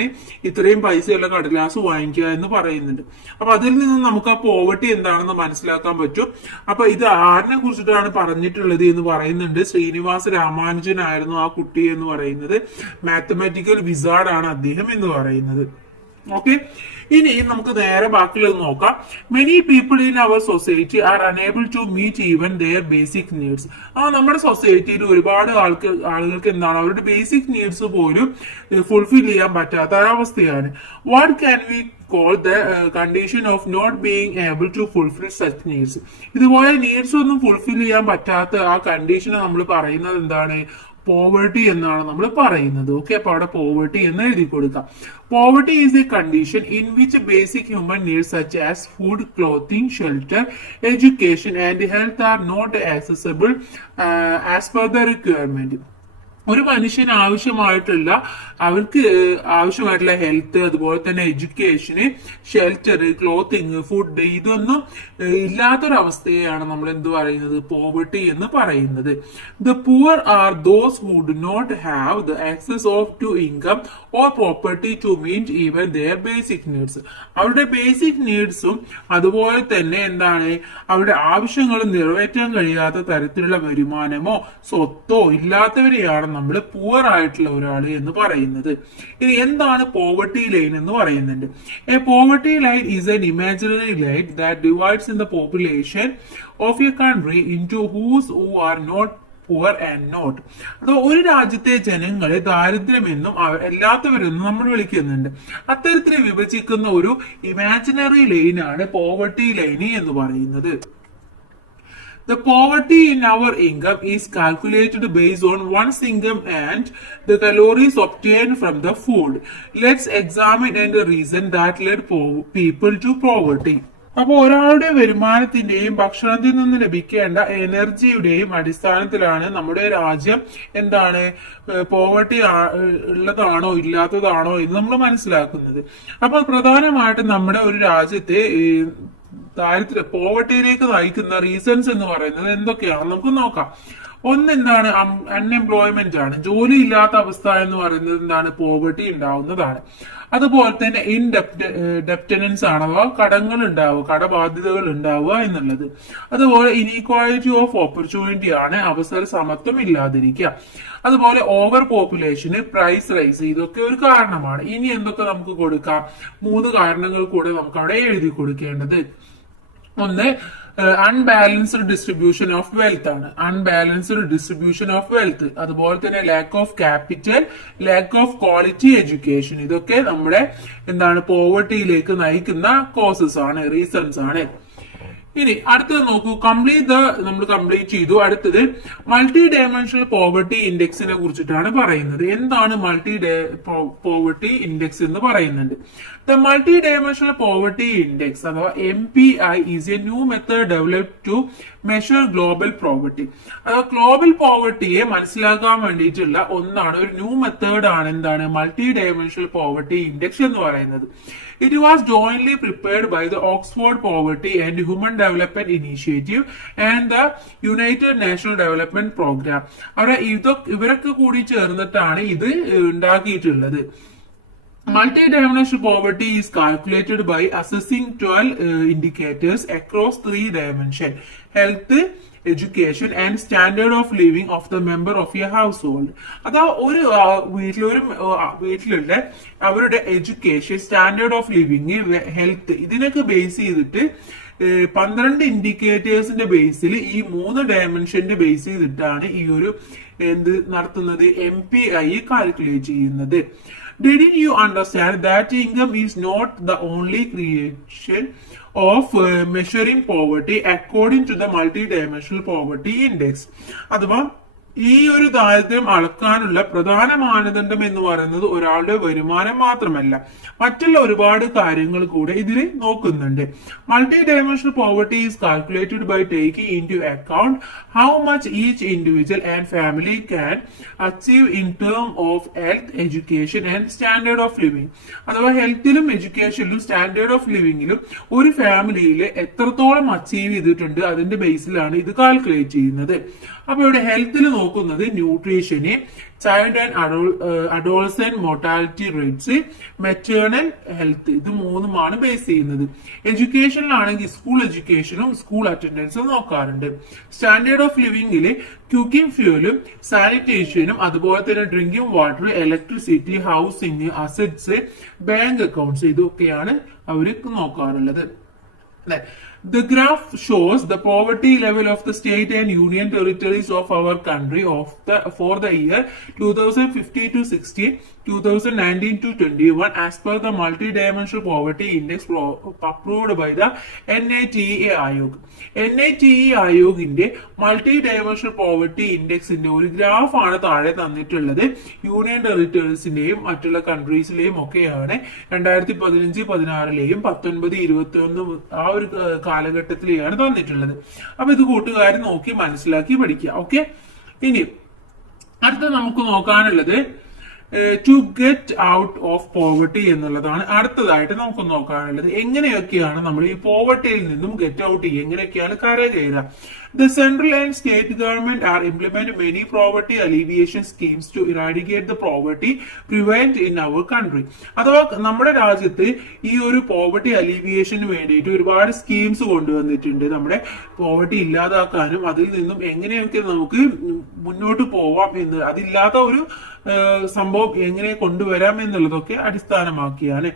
ഇത്രയും പൈസയുള്ള കടലാസ് വാങ്ങിക്കുക എന്ന് പറയുന്നുണ്ട്. അപ്പൊ അതിൽ നിന്ന് നമുക്ക് ആ പോവർട്ടി എന്താണെന്ന് മനസ്സിലാക്കാൻ പറ്റും. അപ്പൊ ഇത് ആരിനെ കുറിച്ചിട്ടാണ് പറഞ്ഞിട്ടുള്ളത് എന്ന് പറയുന്നുണ്ട്. ശ്രീനിവാസ രാമാനുജൻ ആയിരുന്നു ആ കുട്ടി എന്ന് പറയുന്നത്. മാത്തമാറ്റിക്കൽ വിസാർഡ് ആണ് അദ്ദേഹം എന്ന് പറയുന്നത്. ഓക്കെ, ഇനി നമുക്ക് നേരെ ബാക്കിയുള്ളത് നോക്കാം. Many people in our society are unable to meet even their basic needs. നമ്മുടെ സൊസൈറ്റിയിൽ ഒരുപാട് ആളുകൾക്ക് എന്താണ് അവരുടെ ബേസിക് നീഡ്സ് പോലും ഫുൾഫിൽ ചെയ്യാൻ പറ്റാത്ത ഒരവസ്ഥയാണ്. What can we call the condition of not being able to fulfill such needs. ഇതുപോലെ നീഡ്സ് ഒന്നും ഫുൾഫിൽ ചെയ്യാൻ പറ്റാത്ത ആ കണ്ടീഷനെ നമ്മൾ പറയുന്നത് എന്താണ്? പോവർട്ടി എന്നാണ് നമ്മൾ പറയുന്നത്. ഓക്കെ, അപ്പൊ അവിടെ പോവർട്ടി എന്ന് എഴുതി കൊടുക്കാം. Poverty is a condition in which basic human needs such as food, clothing, shelter, education and health are not accessible as per the requirement. ഒരു മനുഷ്യന് അവർക്ക് ആവശ്യമായിട്ടുള്ള ഹെൽത്ത്, അതുപോലെ തന്നെ എഡ്യൂക്കേഷന്, ഷെൽട്ടർ, ക്ലോത്തിങ്, ഫുഡ് ഇതൊന്നും ഇല്ലാത്തൊരവസ്ഥയാണ് നമ്മൾ എന്ത് പറയുന്നത്? പോവർട്ടി എന്ന് പറയുന്നത്. The poor are those who do not have the access of to income or property to meet even their basic needs. അവരുടെ ബേസിക് നീഡ്സും അതുപോലെ തന്നെ എന്താണ് അവരുടെ ആവശ്യങ്ങളും നിറവേറ്റാൻ കഴിയാത്ത തരത്തിലുള്ള വരുമാനമോ സ്വത്തോ ഇല്ലാത്തവരെയാണ് നമ്മൾ പുവർ ആയിട്ടുള്ള ഒരാൾ എന്ന് പറയുന്നത്. ഇനി എന്താണ് പോവർട്ടി ലൈൻ എന്ന് പറയുന്നുണ്ട്? A poverty line is an imaginary line that divides in the population of a country into whose who are not poor and not. അതോ ഒരു രാജ്യത്തെ ജനങ്ങളെ ദാരിദ്ര്യമെന്നും അല്ലാത്തവരെന്നും നമ്മൾ വിളിക്കുന്നുണ്ട്. അത്തരത്തിൽ വിഭജിക്കുന്ന ഒരു ഇമാജിനറി ലൈനാണ് പോവർട്ടി ലൈൻ എന്ന് പറയുന്നത്. The poverty in our income is calculated based on one's income and the calories obtained from the food. Let's examine the reason that led people to poverty. അപ്പോൾ ഒരാളുടെ വരുമാനത്തിന്റെയും ഭക്ഷണത്തിൽ നിന്ന് ലഭിക്കേണ്ട എനർജിയുടെയും അടിസ്ഥാനത്തിലാണ് നമ്മുടെ രാജ്യം എന്താണ് പോവർട്ടി ഉള്ളതാണോ ഇല്ലാത്തതാണോ എന്ന് നമ്മൾ മനസ്സിലാക്കുന്നത്. അപ്പോൾ പ്രധാനമായിട്ടും നമ്മുടെ ഒരു രാജ്യത്തെ പോവർട്ടിയിലേക്ക് നയിക്കുന്ന റീസൺസ് എന്ന് പറയുന്നത് എന്തൊക്കെയാണെന്ന് നമുക്ക് നോക്കാം. ഒന്ന് എന്താണ്? അൺഎംപ്ലോയ്മെന്റ് ആണ്. ജോലി ഇല്ലാത്ത അവസ്ഥ എന്ന് പറയുന്നത് എന്താണ്? പോവർട്ടി ഉണ്ടാവുന്നതാണ്. അതുപോലെ തന്നെ ഡെപ്റ്റനൻസ് ആണ്, അഥവാ കടങ്ങൾ ഉണ്ടാവുക, കടബാധ്യതകൾ ഉണ്ടാവുക എന്നുള്ളത്. അതുപോലെ ഇനീക്വാളിറ്റി ഓഫ് ഓപ്പർച്യൂണിറ്റി ആണ്, അവസര സമത്വം ഇല്ലാതിരിക്കുക. അതുപോലെ ഓവർ പോപ്പുലേഷന്, പ്രൈസ് റൈസ്, ഇതൊക്കെ ഒരു കാരണമാണ്. ഇനി എന്തൊക്കെ നമുക്ക് കൊടുക്കാം? 3 കാരണങ്ങൾ കൂടെ നമുക്ക് അവിടെ എഴുതി കൊടുക്കേണ്ടത്. ഒന്ന് അൺബാലൻസ്ഡ് ഡിസ്ട്രിബ്യൂഷൻ ഓഫ് വെൽത്ത് ആണ്. അൺബാലൻസ്ഡ് ഡിസ്ട്രിബ്യൂഷൻ ഓഫ് വെൽത്ത്, അതുപോലെ തന്നെ lack of capital, lack of quality education, ഇതൊക്കെ നമ്മുടെ എന്താണ് പോവർട്ടിയിലേക്ക് നയിക്കുന്ന കോസസ് ആണ്, റീസൺസ് ആണ്. ഇനി അടുത്തത് നോക്കൂ, നമ്മൾ കംപ്ലീറ്റ് ചെയ്തു. അടുത്തത് മൾട്ടി ഡയമെൻഷണൽ പോവർട്ടി ഇൻഡെക്സിനെ കുറിച്ചിട്ടാണ് പറയുന്നത്. എന്താണ് മൾട്ടി പോവർട്ടി ഇൻഡെക്സ് എന്ന് പറയുന്നുണ്ട്? The multi dimensional poverty index അഥവാ MPI is a new method developed to measure global poverty. അഥവാ ഗ്ലോബൽ പോവർട്ടിയെ മനസ്സിലാക്കാൻ വേണ്ടിയിട്ടുള്ള ഒന്നാണ്, ഒരു ന്യൂ മെത്തേഡ് ആണ് എന്താണ് മൾട്ടി ഡയമെൻഷണൽ പോവർട്ടി ഇൻഡെക്സ് എന്ന് പറയുന്നത്. It was jointly prepared by the Oxford Poverty and Human Development Initiative and the United National Development Program. ഇവരൊക്കെ കൂടി ചേർന്നിട്ടാണ് ഇത് ഉണ്ടാക്കിയിട്ടുള്ളത്. Multi-dimensional poverty is calculated by assessing 12 indicators across 3 dimensions: health, education and standard of living of the member of A house hold. അതാ ഒരു വീട്ടിലുള്ള അവരുടെ education, standard of living, health, ഇതിനൊക്കെ ബേസ് ചെയ്തിട്ട് 12 ഇൻഡിക്കേറ്റേഴ്സിന്റെ ബേസിൽ ഈ 3 ഡയമെൻഷന്റെ ബേസ് ചെയ്തിട്ടാണ് ഈ ഒരു നടത്തുന്നത് MPI കാൽക്കുലേറ്റ് ചെയ്യുന്നത്. Didn't you understand that income is not the only creation of measuring poverty according to the multi-dimensional poverty index? അഥവാ ഈ ഒരു ദാരിദ്ര്യം അളക്കാനുള്ള പ്രധാന മാനദണ്ഡം എന്ന് പറയുന്നത് ഒരാളുടെ വരുമാനം മാത്രമല്ല, മറ്റുള്ള ഒരുപാട് കാര്യങ്ങൾ കൂടെ ഇതിൽ നോക്കുന്നുണ്ട്. Multi dimensional poverty is calculated by taking into account how much each individual and family can achieve in term of health, education and standard of living. അഥവാ ഹെൽത്തിലും എഡ്യൂക്കേഷനിലും സ്റ്റാൻഡേർഡ് ഓഫ് ലിവിംഗിലും ഒരു ഫാമിലിയിൽ എത്രത്തോളം അച്ചീവ് ചെയ്തിട്ടുണ്ട് അതിന്റെ ബേസിലാണ് ഇത് കാൽക്കുലേറ്റ് ചെയ്യുന്നത്. അപ്പൊ ഇവിടെ ഹെൽത്തിൽ നോക്കുന്നത് nutrition, child and adolescent mortality rates, maternal health, ഇത് മൂന്നുമാണ് ബേസ് ചെയ്യുന്നത്. എഡ്യൂക്കേഷനിലാണെങ്കിൽ സ്കൂൾ എഡ്യൂക്കേഷനും സ്കൂൾ അറ്റൻഡൻസും നോക്കാറുണ്ട്. സ്റ്റാൻഡേർഡ് ഓഫ് ലിവിംഗില് കുക്കിംഗ് ഫ്യൂലും സാനിറ്റേഷനും അതുപോലെ തന്നെ drinking water, electricity, housing, assets, bank accounts, ഇതൊക്കെയാണ് അവർ നോക്കാറുള്ളത്. The graph shows the poverty level of the state and union territories of our country for the year 2015 to 16, 2019 to 21 as per the multi-dimensional poverty index approved by the NITE Ayog. NITE ആയോഗിന്റെ multi dimensional poverty ഇൻഡെക്സിന്റെ ഒരു graph ആണ് താഴെ തന്നിട്ടുള്ളത്. Union ടെറിട്ടറീസിന്റെയും മറ്റുള്ള കൺട്രീസിലെയും ഒക്കെയാണ് 2015, 16 19, 21 ആ ഒരു കാലഘട്ടത്തിലെയാണ് തന്നിട്ടുള്ളത്. അപ്പൊ ഇത് കൂട്ടുകാർ നോക്കി മനസ്സിലാക്കി പഠിക്കുക. ഓക്കെ, ഇനി അടുത്ത നമുക്ക് നോക്കാനുള്ളത് to get out of poverty എന്നുള്ളതാണ്. അടുത്തതായിട്ട് നമുക്ക് നോക്കാനുള്ളത് എങ്ങനെയൊക്കെയാണ് നമ്മൾ ഈ പോവർട്ടിയിൽ നിന്നും ഗെറ്റ് ഔട്ട് ചെയ്യുക, എങ്ങനെയൊക്കെയാണ് കരകയറുക. The central and state government are implementing many poverty alleviation schemes to eradicate the poverty prevalent in our country. അഥവാ നമ്മുടെ രാജ്യത്ത് ഈ ഒരു പോവർട്ടി അലീവിയേഷന് വേണ്ടിയിട്ട് ഒരുപാട് സ്കീംസ് കൊണ്ടുവന്നിട്ടുണ്ട്. നമ്മുടെ പോവർട്ടി ഇല്ലാതാക്കാനും അതിൽ നിന്നും എങ്ങനെയൊക്കെ നമുക്ക് മുന്നോട്ട് പോവാം എന്ന്, അതില്ലാത്ത ഒരു സംഭവം എങ്ങനെ കൊണ്ടുവരാം എന്നുള്ളതൊക്കെ അടിസ്ഥാനമാക്കിയാണ്.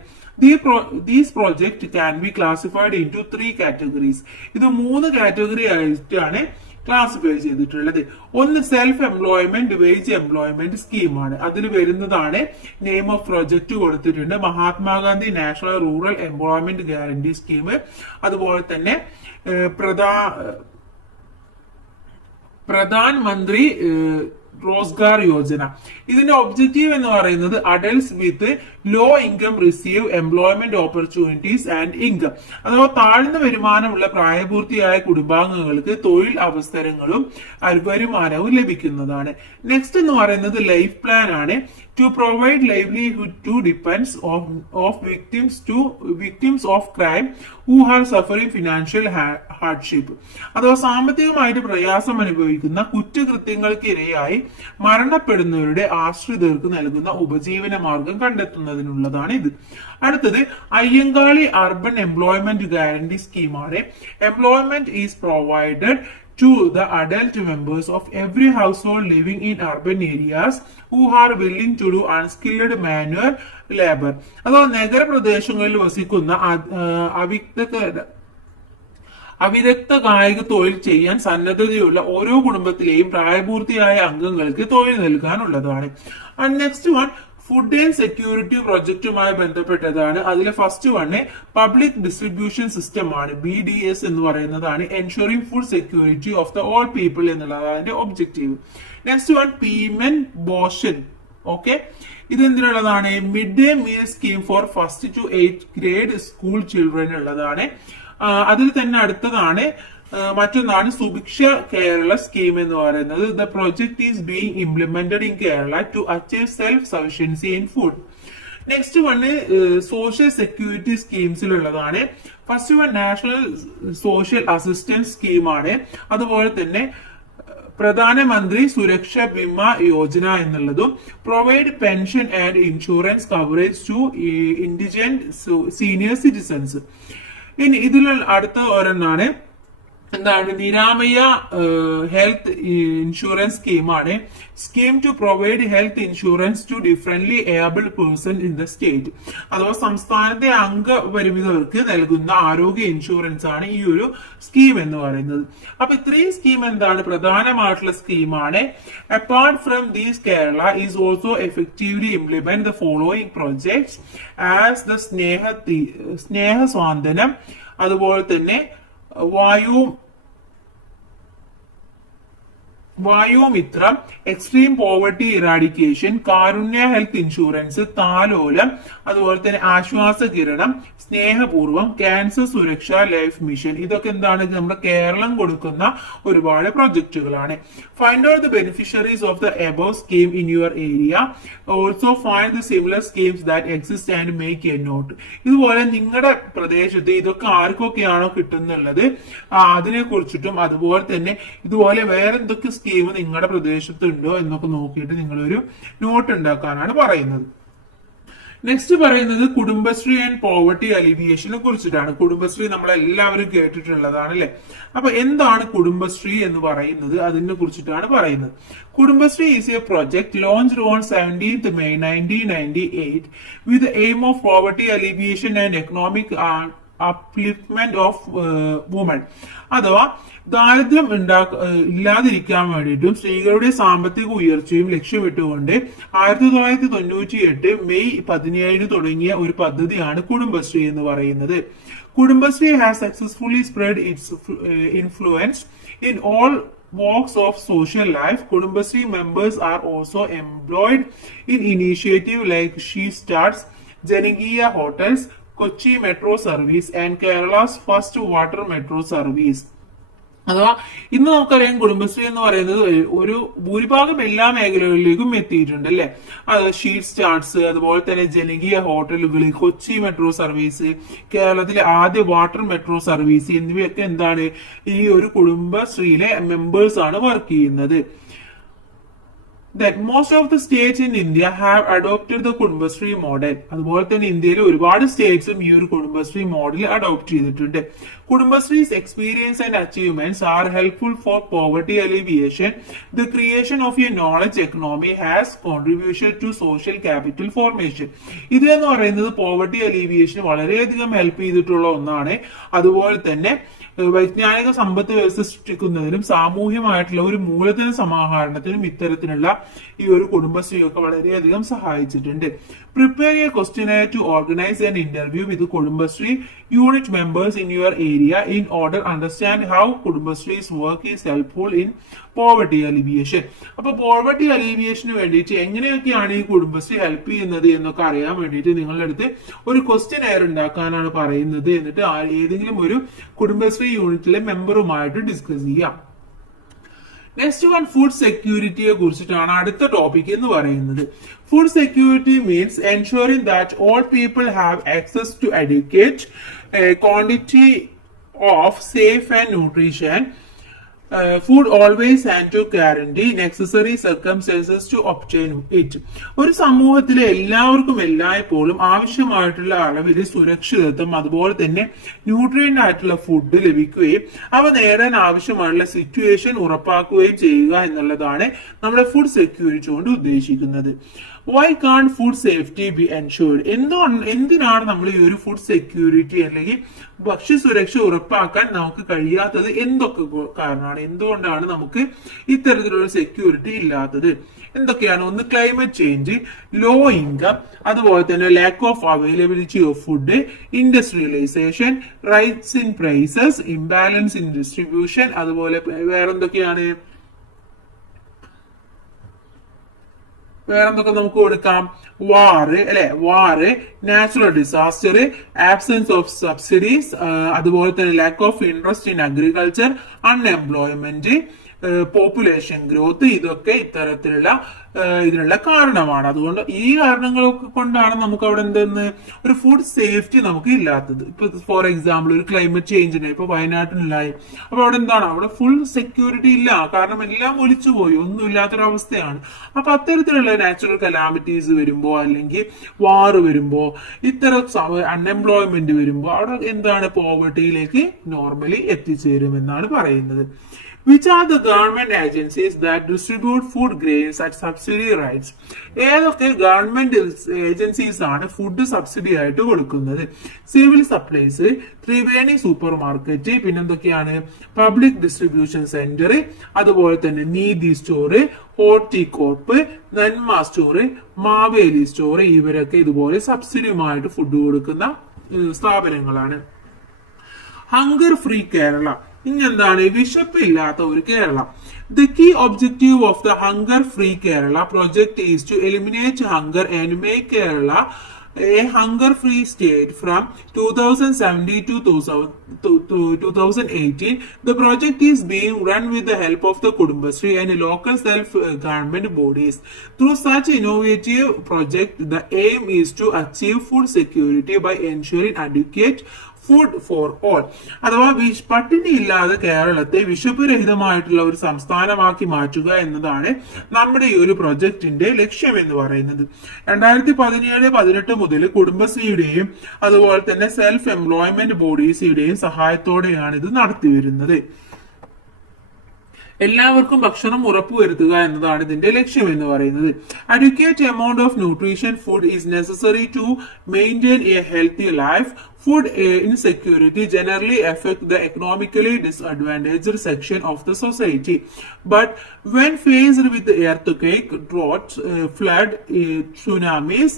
These projects can be classified into 3 categories. ഇത് 3 കാറ്റഗറി ആയിട്ടാണ് ക്ലാസിഫൈ ചെയ്തിട്ടുള്ളത്. ഒന്ന് സെൽഫ് എംപ്ലോയ്മെന്റ് വേജ് എംപ്ലോയ്മെന്റ് സ്കീമാണ്. അതിൽ വരുന്നതാണ് നെയിം ഓഫ് പ്രൊജക്ട് കൊടുത്തിട്ടുണ്ട്, Mahatma Gandhi national rural employment guarantee scheme. അതുപോലെ തന്നെ പ്രധാൻ മന്ത്രി റോസ്ഗാർ യോജന. ഇതിന്റെ ഒബ്ജക്റ്റീവ് എന്ന് പറയുന്നത് adults with low income receive employment opportunities and income. അഥവാ താഴ്ന്ന വരുമാനമുള്ള പ്രായപൂർത്തിയായ കുടുംബാംഗങ്ങൾക്ക് തൊഴിൽ അവസരങ്ങളും വരുമാനവും ലഭിക്കുന്നതാണ്. നെക്സ്റ്റ് എന്ന് പറയുന്നത് ലൈഫ് പ്ലാൻ ആണ്. To provide livelihood to dependents of victims of crime who are suffering financial hardship. അഥവാ സാമ്പത്തികമായിട്ട് പ്രയാസം അനുഭവിക്കുന്ന കുറ്റകൃത്യങ്ങൾക്ക് ഇരയായി മരണപ്പെടുന്നവരുടെ ആശ്രിതർക്ക് നൽകുന്ന ഉപജീവന മാർഗം കണ്ടെത്തുന്നതിനുള്ളതാണ് ഇത്. അടുത്തത് അയ്യങ്കാളി അർബൻ എംപ്ലോയ്മെന്റ് ഗ്യാരണ്ടി സ്കീമാണ്. Employment is provided to the adult members of every household living in urban areas who are willing to do unskilled manual labor. അഥവാ നഗരപ്രദേശങ്ങളിൽ വസിക്കുന്ന അവിദഗ്ധ കായിക തൊഴിൽ ചെയ്യാൻ സന്നദ്ധതയുള്ള ഓരോ കുടുംബത്തിലെയും പ്രായപൂർത്തിയായ അംഗങ്ങൾക്ക് തൊഴിൽ നൽകാനുള്ളതാണ്. And next one food and security പ്രൊജക്റ്റുമായി ബന്ധപ്പെട്ടതാണ്. അതിലെ first one public distribution system ആണ്. BDS എന്ന് പറയുന്നതാണ് ensuring food security of the all people എന്നുള്ളതാണ് അതിന്റെ ഒബ്ജക്റ്റീവ്. നെക്സ്റ്റ് വൺ പീമൻ ബോഷൻ. ഓക്കെ, ഇതെന്തിനുള്ളതാണ്? Mid day meal scheme for 1st to 8th grade school children ഉള്ളതാണ്. അതിൽ തന്നെ അടുത്തതാണ് മറ്റൊന്നാണ് സുഭിക്ഷ കേരള സ്കീം എന്ന് പറയുന്നത്. The project is being implemented in Kerala to achieve self sufficiency in food. Next one social security സ്കീംസിലുള്ളതാണ്. First one national social assistance സ്കീമാണ്. അതുപോലെ തന്നെ പ്രധാനമന്ത്രി സുരക്ഷ ബീമ യോജന എന്നുള്ളതും provide pension and insurance coverage to indigent senior citizens. ഇനി ഇതിൽ അടുത്ത ഒരെണ്ണാണ് എന്താണ് നിരാമയ ഹെൽത്ത് ഇൻഷുറൻസ് സ്കീമാണ്. Scheme to provide health insurance to differently abled person in the state. അഥവാ സംസ്ഥാനത്തെ അംഗപരിമിതർക്ക് നൽകുന്ന ആരോഗ്യ ഇൻഷുറൻസ് ആണ് ഈ ഒരു സ്കീം എന്ന് പറയുന്നത്. അപ്പൊ ഇത്രയും സ്കീം എന്താണ്? പ്രധാനമായിട്ടുള്ള സ്കീമാണ്. Apart from these Kerala is also effectively implement the following projects as the Sneha Santhwanam, അതുപോലെ തന്നെ Vayumithram, extreme poverty eradication, Karunya health insurance, Thalolam, അതുപോലെ തന്നെ ആശ്വാസ കിരണം, സ്നേഹപൂർവം, ക്യാൻസർ സുരക്ഷ ലൈഫ് മിഷൻ. ഇതൊക്കെ എന്താണ്? നമ്മുടെ കേരളം കൊടുക്കുന്ന ഒരുപാട് പ്രൊജക്ടുകളാണ്. Find out the beneficiaries of the above scheme in your area. Also find the similar schemes that exist and make a note. ഇതുപോലെ നിങ്ങളുടെ പ്രദേശത്ത് ഇതൊക്കെ ആർക്കൊക്കെയാണോ കിട്ടുന്നുള്ളത് അതിനെ കുറിച്ചിട്ടും അതുപോലെ തന്നെ ഇതുപോലെ വേറെ എന്തൊക്കെ സ്കീം നിങ്ങളുടെ പ്രദേശത്തുണ്ടോ എന്നൊക്കെ നോക്കിയിട്ട് നിങ്ങളൊരു നോട്ട് ഉണ്ടാക്കാനാണ് പറയുന്നത്. നെക്സ്റ്റ് പറയുന്നത് കുടുംബശ്രീ ആൻഡ് പോവർട്ടി അലിവിയേഷനെ കുറിച്ചിട്ടാണ്. കുടുംബശ്രീ നമ്മളെല്ലാവരും കേട്ടിട്ടുള്ളതാണ് അല്ലെ. അപ്പൊ എന്താണ് കുടുംബശ്രീ എന്ന് പറയുന്നത്, അതിനെ കുറിച്ചിട്ടാണ് പറയുന്നത്. Kudumbashree is A project launched on 17th May 1998 with the aim of poverty alleviation and economic upliftment of woman. അഥവാ ദാരിദ്ര്യം ഇല്ലാതിരിക്കാൻ വേണ്ടിയിട്ടും സ്ത്രീകളുടെ സാമ്പത്തിക ഉയർച്ചയും ലക്ഷ്യമിട്ടുകൊണ്ട് 1998 മെയ് 17 തുടങ്ങിയ ഒരു പദ്ധതിയാണ് കുടുംബശ്രീ എന്ന് പറയുന്നത്. Kudumbashree has successfully spread it's influence in all walks of social life. Kudumbashree members are also employed in initiative like She Starts, Janagiya Hotels, Kochi Metro Service and Kerala's first water metro service. അഥവാ ഇന്ന് നമുക്കറിയാം കുടുംബശ്രീ എന്ന് പറയുന്നത് ഒരു ഭൂരിഭാഗം എല്ലാ മേഖലകളിലേക്കും എത്തിയിട്ടുണ്ട് അല്ലെ. അത് ഷീറ്റ് സ്റ്റാർട്സ്, അതുപോലെ തന്നെ ജനകീയ ഹോട്ടലുകൾ, കൊച്ചി മെട്രോ സർവീസ്, കേരളത്തിലെ ആദ്യ വാട്ടർ മെട്രോ സർവീസ് എന്നിവയൊക്കെ എന്താണ്, ഈ ഒരു കുടുംബശ്രീയിലെ മെമ്പേഴ്സ് ആണ് വർക്ക് ചെയ്യുന്നത്. That most of the states in India have adopted the Kudumbashree model. അതുപോലെ തന്നെ ഇന്ത്യയിലെ ഒരുപാട് സ്റ്റേറ്റ്സും ഈ ഒരു കുടുംബശ്രീ മോഡൽ അഡോപ്റ്റ് ചെയ്തിട്ടുണ്ട്. Kudumbashree's experience and achievements are helpful for poverty alleviation. The creation of a knowledge economy has contribution to social capital formation. ഇത് എന്ന് പറയുന്നത് പോവർട്ടി അലിവിയേഷൻ വളരെയധികം ഹെൽപ്പ് ചെയ്തിട്ടുള്ള ഒന്നാണ്. അതുപോലെ തന്നെ വൈജ്ഞാനിക സമ്പത്ത് വ്യവസ്ഥ സൃഷ്ടിക്കുന്നതിനും സാമൂഹ്യമായിട്ടുള്ള ഒരു മൂലധന സമാഹരണത്തിനും ഇത്തരത്തിലുള്ള ഈ ഒരു കുടുംബശ്രീയൊക്കെ വളരെയധികം സഹായിച്ചിട്ടുണ്ട്. Prepare a questionnaire to organise an interview with Kudumbashree unit members in your area in order understand how Kudumbashree's work is helpful in poverty alleviation. അപ്പൊ പോവർട്ടി അലിവിയേഷന് വേണ്ടിയിട്ട് എങ്ങനെയൊക്കെയാണ് ഈ കുടുംബശ്രീ ഹെൽപ്പ് ചെയ്യുന്നത് എന്നൊക്കെ അറിയാൻ വേണ്ടിയിട്ട് നിങ്ങളുടെ അടുത്ത് ഒരു ക്വസ്റ്റ്യനെയർ ഉണ്ടാക്കാനാണ് പറയുന്നത്. എന്നിട്ട് ഏതെങ്കിലും ഒരു കുടുംബശ്രീ യൂണിറ്റിലെ മെമ്പറുമായിട്ട് ഡിസ്കസ് ചെയ്യാം. നെക്സ്റ്റ് വൺ ഫുഡ് സെക്യൂരിറ്റിയെ കുറിച്ചിട്ടാണ് അടുത്ത ടോപ്പിക് എന്ന് പറയുന്നത്. Food security means ensuring that all people have access to adequate quantity of safe and nutrition food always and to guarantee necessary circumstances to obtain it. ഒരു സമൂഹത്തിലെ എല്ലാവർക്കും എല്ലായ്പ്പോഴും ആവശ്യമായിട്ടുള്ള അളവിൽ സുരക്ഷിതത്വം അതുപോലെ തന്നെ ന്യൂട്രിയന്റ് ആയിട്ടുള്ള ഫുഡ് ലഭിക്കുകയും അവ നേടാൻ ആവശ്യമായിട്ടുള്ള സിറ്റുവേഷൻ ഉറപ്പാക്കുകയും ചെയ്യുക എന്നുള്ളതാണ് നമ്മുടെ ഫുഡ് സെക്യൂരിറ്റി കൊണ്ട് ഉദ്ദേശിക്കുന്നത്. വൈ കാൺ ഫുഡ് സേഫ്റ്റി ബി എൻഷുർഡ്? എന്തിനാണ് നമ്മൾ ഈ ഒരു ഫുഡ് സെക്യൂരിറ്റി അല്ലെങ്കിൽ ഭക്ഷ്യസുരക്ഷ ഉറപ്പാക്കാൻ നമുക്ക് കഴിയാത്തത്? എന്തൊക്കെ കാരണമാണ്, എന്തുകൊണ്ടാണ് നമുക്ക് ഇത്തരത്തിലുള്ള സെക്യൂരിറ്റി ഇല്ലാത്തത്? എന്തൊക്കെയാണ്? ഒന്ന്, ക്ലൈമറ്റ് ചേഞ്ച്, ലോ ഇൻകം, അതുപോലെ തന്നെ lack of availability of food, industrialisation, rise in prices, imbalance in distribution, അതുപോലെ വേറെന്തൊക്കെയാണ്? വേറെന്തൊക്കെ നമുക്ക് കൊടുക്കാം? വാറ് അല്ലെ, war, natural disaster, absence of subsidies, അതുപോലെ തന്നെ lack of interest in agriculture, unemployment, population growth. ഇതൊക്കെ ഇത്തരത്തിലുള്ള ഇതിനുള്ള കാരണമാണ്. അതുകൊണ്ട് ഈ കാരണങ്ങളൊക്കെ കൊണ്ടാണ് നമുക്ക് അവിടെ എന്തെന്ന് ഒരു ഫുഡ് സേഫ്റ്റി നമുക്ക് ഇല്ലാത്തത്. ഇപ്പൊ ഫോർ എക്സാമ്പിൾ ഒരു ക്ലൈമറ്റ് ചേഞ്ചിന് ഇപ്പൊ വയനാട്ടിലുണ്ടായി, അപ്പൊ അവിടെ എന്താണ്, അവിടെ ഫുൾ സെക്യൂരിറ്റി ഇല്ല. കാരണം എല്ലാം ഒലിച്ചുപോയി, ഒന്നും ഇല്ലാത്തൊരവസ്ഥയാണ്. അപ്പൊ അത്തരത്തിലുള്ള നാച്ചുറൽ കലാമിറ്റീസ് വരുമ്പോ അല്ലെങ്കിൽ വാർ വരുമ്പോ ഇത്തരം അൺഎംപ്ലോയ്മെന്റ് വരുമ്പോ അവിടെ എന്താണ്, പോവർട്ടിയിലേക്ക് നോർമലി എത്തിച്ചേരുമെന്നാണ് പറയുന്നത്. Which are the government agencies that distribute food grains at subsidy rates? ഏതൊക്കെ ഗവൺമെന്റ് ഏജൻസീസ് ആണ് ഫുഡ് സബ്സിഡി ആയിട്ട് കൊടുക്കുന്നത്? Civil supplies, Triveni supermarket, പിന്നെന്തൊക്കെയാണ്, പബ്ലിക് ഡിസ്ട്രിബ്യൂഷൻ സെന്റർ, അതുപോലെ തന്നെ നീതി സ്റ്റോർ, ഹോർട്ടികോർപ്പ്, നന്മ സ്റ്റോർ, മാവേലി സ്റ്റോർ. ഇവരൊക്കെ ഇതുപോലെ സബ്സിഡിയുമായിട്ട് ഫുഡ് കൊടുക്കുന്ന സ്ഥാപനങ്ങളാണ്. ഹങ്കർ ഫ്രീ കേരള, ഇനി എന്താണ്, വിശപ്പില്ലാത്ത ഒരു Kerala. The key objective of the hunger free Kerala project is to eliminate hunger and make Kerala a hunger-free state from 2017 to 2018. The project is being run with the help of the Kudumbashree and local self-government bodies. Through such innovative project, the aim is to achieve food security by ensuring adequate food for all. അഥവാ പട്ടിണി ഇല്ലാതെ കേരളത്തെ വിശപ്പ് രഹിതമായിട്ടുള്ള ഒരു സംസ്ഥാനമാക്കി മാറ്റുക എന്നതാണ് നമ്മുടെ ഈ ഒരു പ്രൊജക്ടിന്റെ ലക്ഷ്യം എന്ന് പറയുന്നത്. 2017-18 മുതൽ കുടുംബശ്രീയുടെയും അതുപോലെ തന്നെ സെൽഫ് എംപ്ലോയ്മെന്റ് ബോഡീസിന്റെയും സഹായത്തോടെയാണ് ഇത് നടത്തി വരുന്നത്. എല്ലാവർക്കും ഭക്ഷണം ഉറപ്പുവരുത്തുക എന്നതാണ് ഇതിന്റെ ലക്ഷ്യം എന്ന് പറയുന്നത്. Adequate amount of nutrition food is necessary to maintain a healthy life. Food insecurity generally affect the economically disadvantaged section of the society. But when faced with the earthquake, droughts, flood, tsunamis,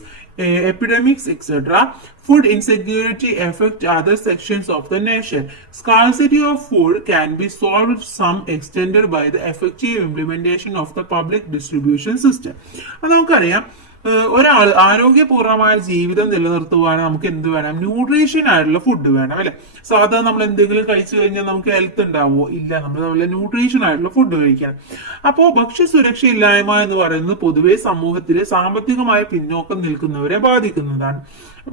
epidemics, etc., food insecurity affects other sections of the nation. Scarcity of food can be solved to some extent by the effective implementation of the public distribution system. അത് നമുക്കറിയാം, ഒരാൾ ആരോഗ്യപൂർണമായ ജീവിതം നിലനിർത്തുവാൻ നമുക്ക് എന്ത് വേണം? Nutrition ആയിട്ടുള്ള food വേണം, അല്ലെ? സാധാരണ നമ്മൾ എന്തെങ്കിലും കഴിച്ചു കഴിഞ്ഞാൽ നമുക്ക് ഹെൽത്ത് ഉണ്ടാവുമോ? ഇല്ല. നമ്മൾ നല്ല ന്യൂട്രീഷൻ ആയിട്ടുള്ള ഫുഡ് കഴിക്കണം. അപ്പോ ഭക്ഷ്യസുരക്ഷ ഇല്ലായ്മ എന്ന് പറയുന്നത് പൊതുവെ സമൂഹത്തിലെ സാമ്പത്തികമായ പിന്നോക്കം നിൽക്കുന്നവരെ ബാധിക്കുന്നതാണ്.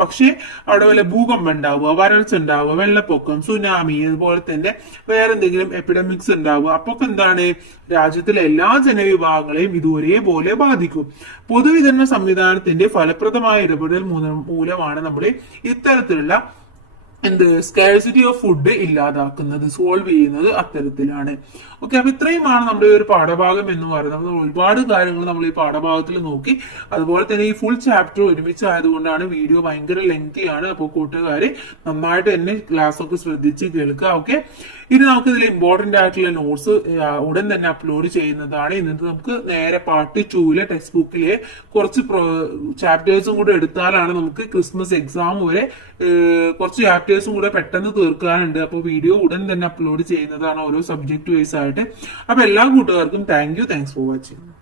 പക്ഷേ അവിടെ വല്ല ഭൂകമ്പം ഉണ്ടാവുക, വരൾച്ച ഉണ്ടാവുക, വെള്ളപ്പൊക്കം, സുനാമി, അതുപോലെ തന്നെ വേറെന്തെങ്കിലും എപ്പിഡമിക്സ് ഉണ്ടാവുക, അപ്പൊ എന്താണ്? രാജ്യത്തിലെ എല്ലാ ജനവിഭാഗങ്ങളെയും ഇത് ഒരേപോലെ ബാധിക്കും. പൊതുവിതരണ സംവിധാനത്തിന്റെ ഫലപ്രദമായ ഇടപെടൽ മൂലമാണ് നമ്മൾ ഇത്തരത്തിലുള്ള സ്കാർസിറ്റി ഓഫ് ഫുഡ് ഇല്ലാതാക്കുന്നത്, സോൾവ് ചെയ്യുന്നത് അത്തരത്തിലാണ്. ഓക്കെ, അപ്പൊ ഇത്രയുമാണ് നമ്മുടെ ഒരു പാഠഭാഗം എന്ന് പറയുന്നത്. ഒരുപാട് കാര്യങ്ങൾ നമ്മൾ ഈ പാഠഭാഗത്തിൽ നോക്കി. അതുപോലെ തന്നെ ഈ ഫുൾ ചാപ്റ്റർ ഒരുമിച്ച് ആയതുകൊണ്ടാണ് വീഡിയോ ഭയങ്കര ലെങ്തി ആണ്. അപ്പോൾ കൂട്ടുകാര് നന്നായിട്ട് തന്നെ ക്ലാസ് ഒക്കെ ശ്രദ്ധിച്ച് കേൾക്കുക. ഓക്കെ, ഇനി നമുക്ക് ഇതിൽ ഇമ്പോർട്ടന്റ് ആയിട്ടുള്ള നോട്ട്സ് ഉടൻ തന്നെ അപ്ലോഡ് ചെയ്യുന്നതാണ്. എന്നിട്ട് നമുക്ക് നേരെ പാർട്ട് 2 ടെക്സ്റ്റ് ബുക്കിലെ കുറച്ച് ചാപ്റ്റേഴ്സും കൂടെ എടുത്താലാണ് നമുക്ക് ക്രിസ്മസ് എക്സാം വരെ കുറച്ച് ചാപ്റ്റേഴ്സും കൂടെ പെട്ടെന്ന് തീർക്കാനുണ്ട്. അപ്പോൾ വീഡിയോ ഉടൻ തന്നെ അപ്ലോഡ് ചെയ്യുന്നതാണ് ഓരോ സബ്ജക്ട് വൈസ് ആയിട്ട്. അപ്പൊ എല്ലാ കൂട്ടുകാർക്കും താങ്ക്സ് ഫോർ വാച്ചിങ്.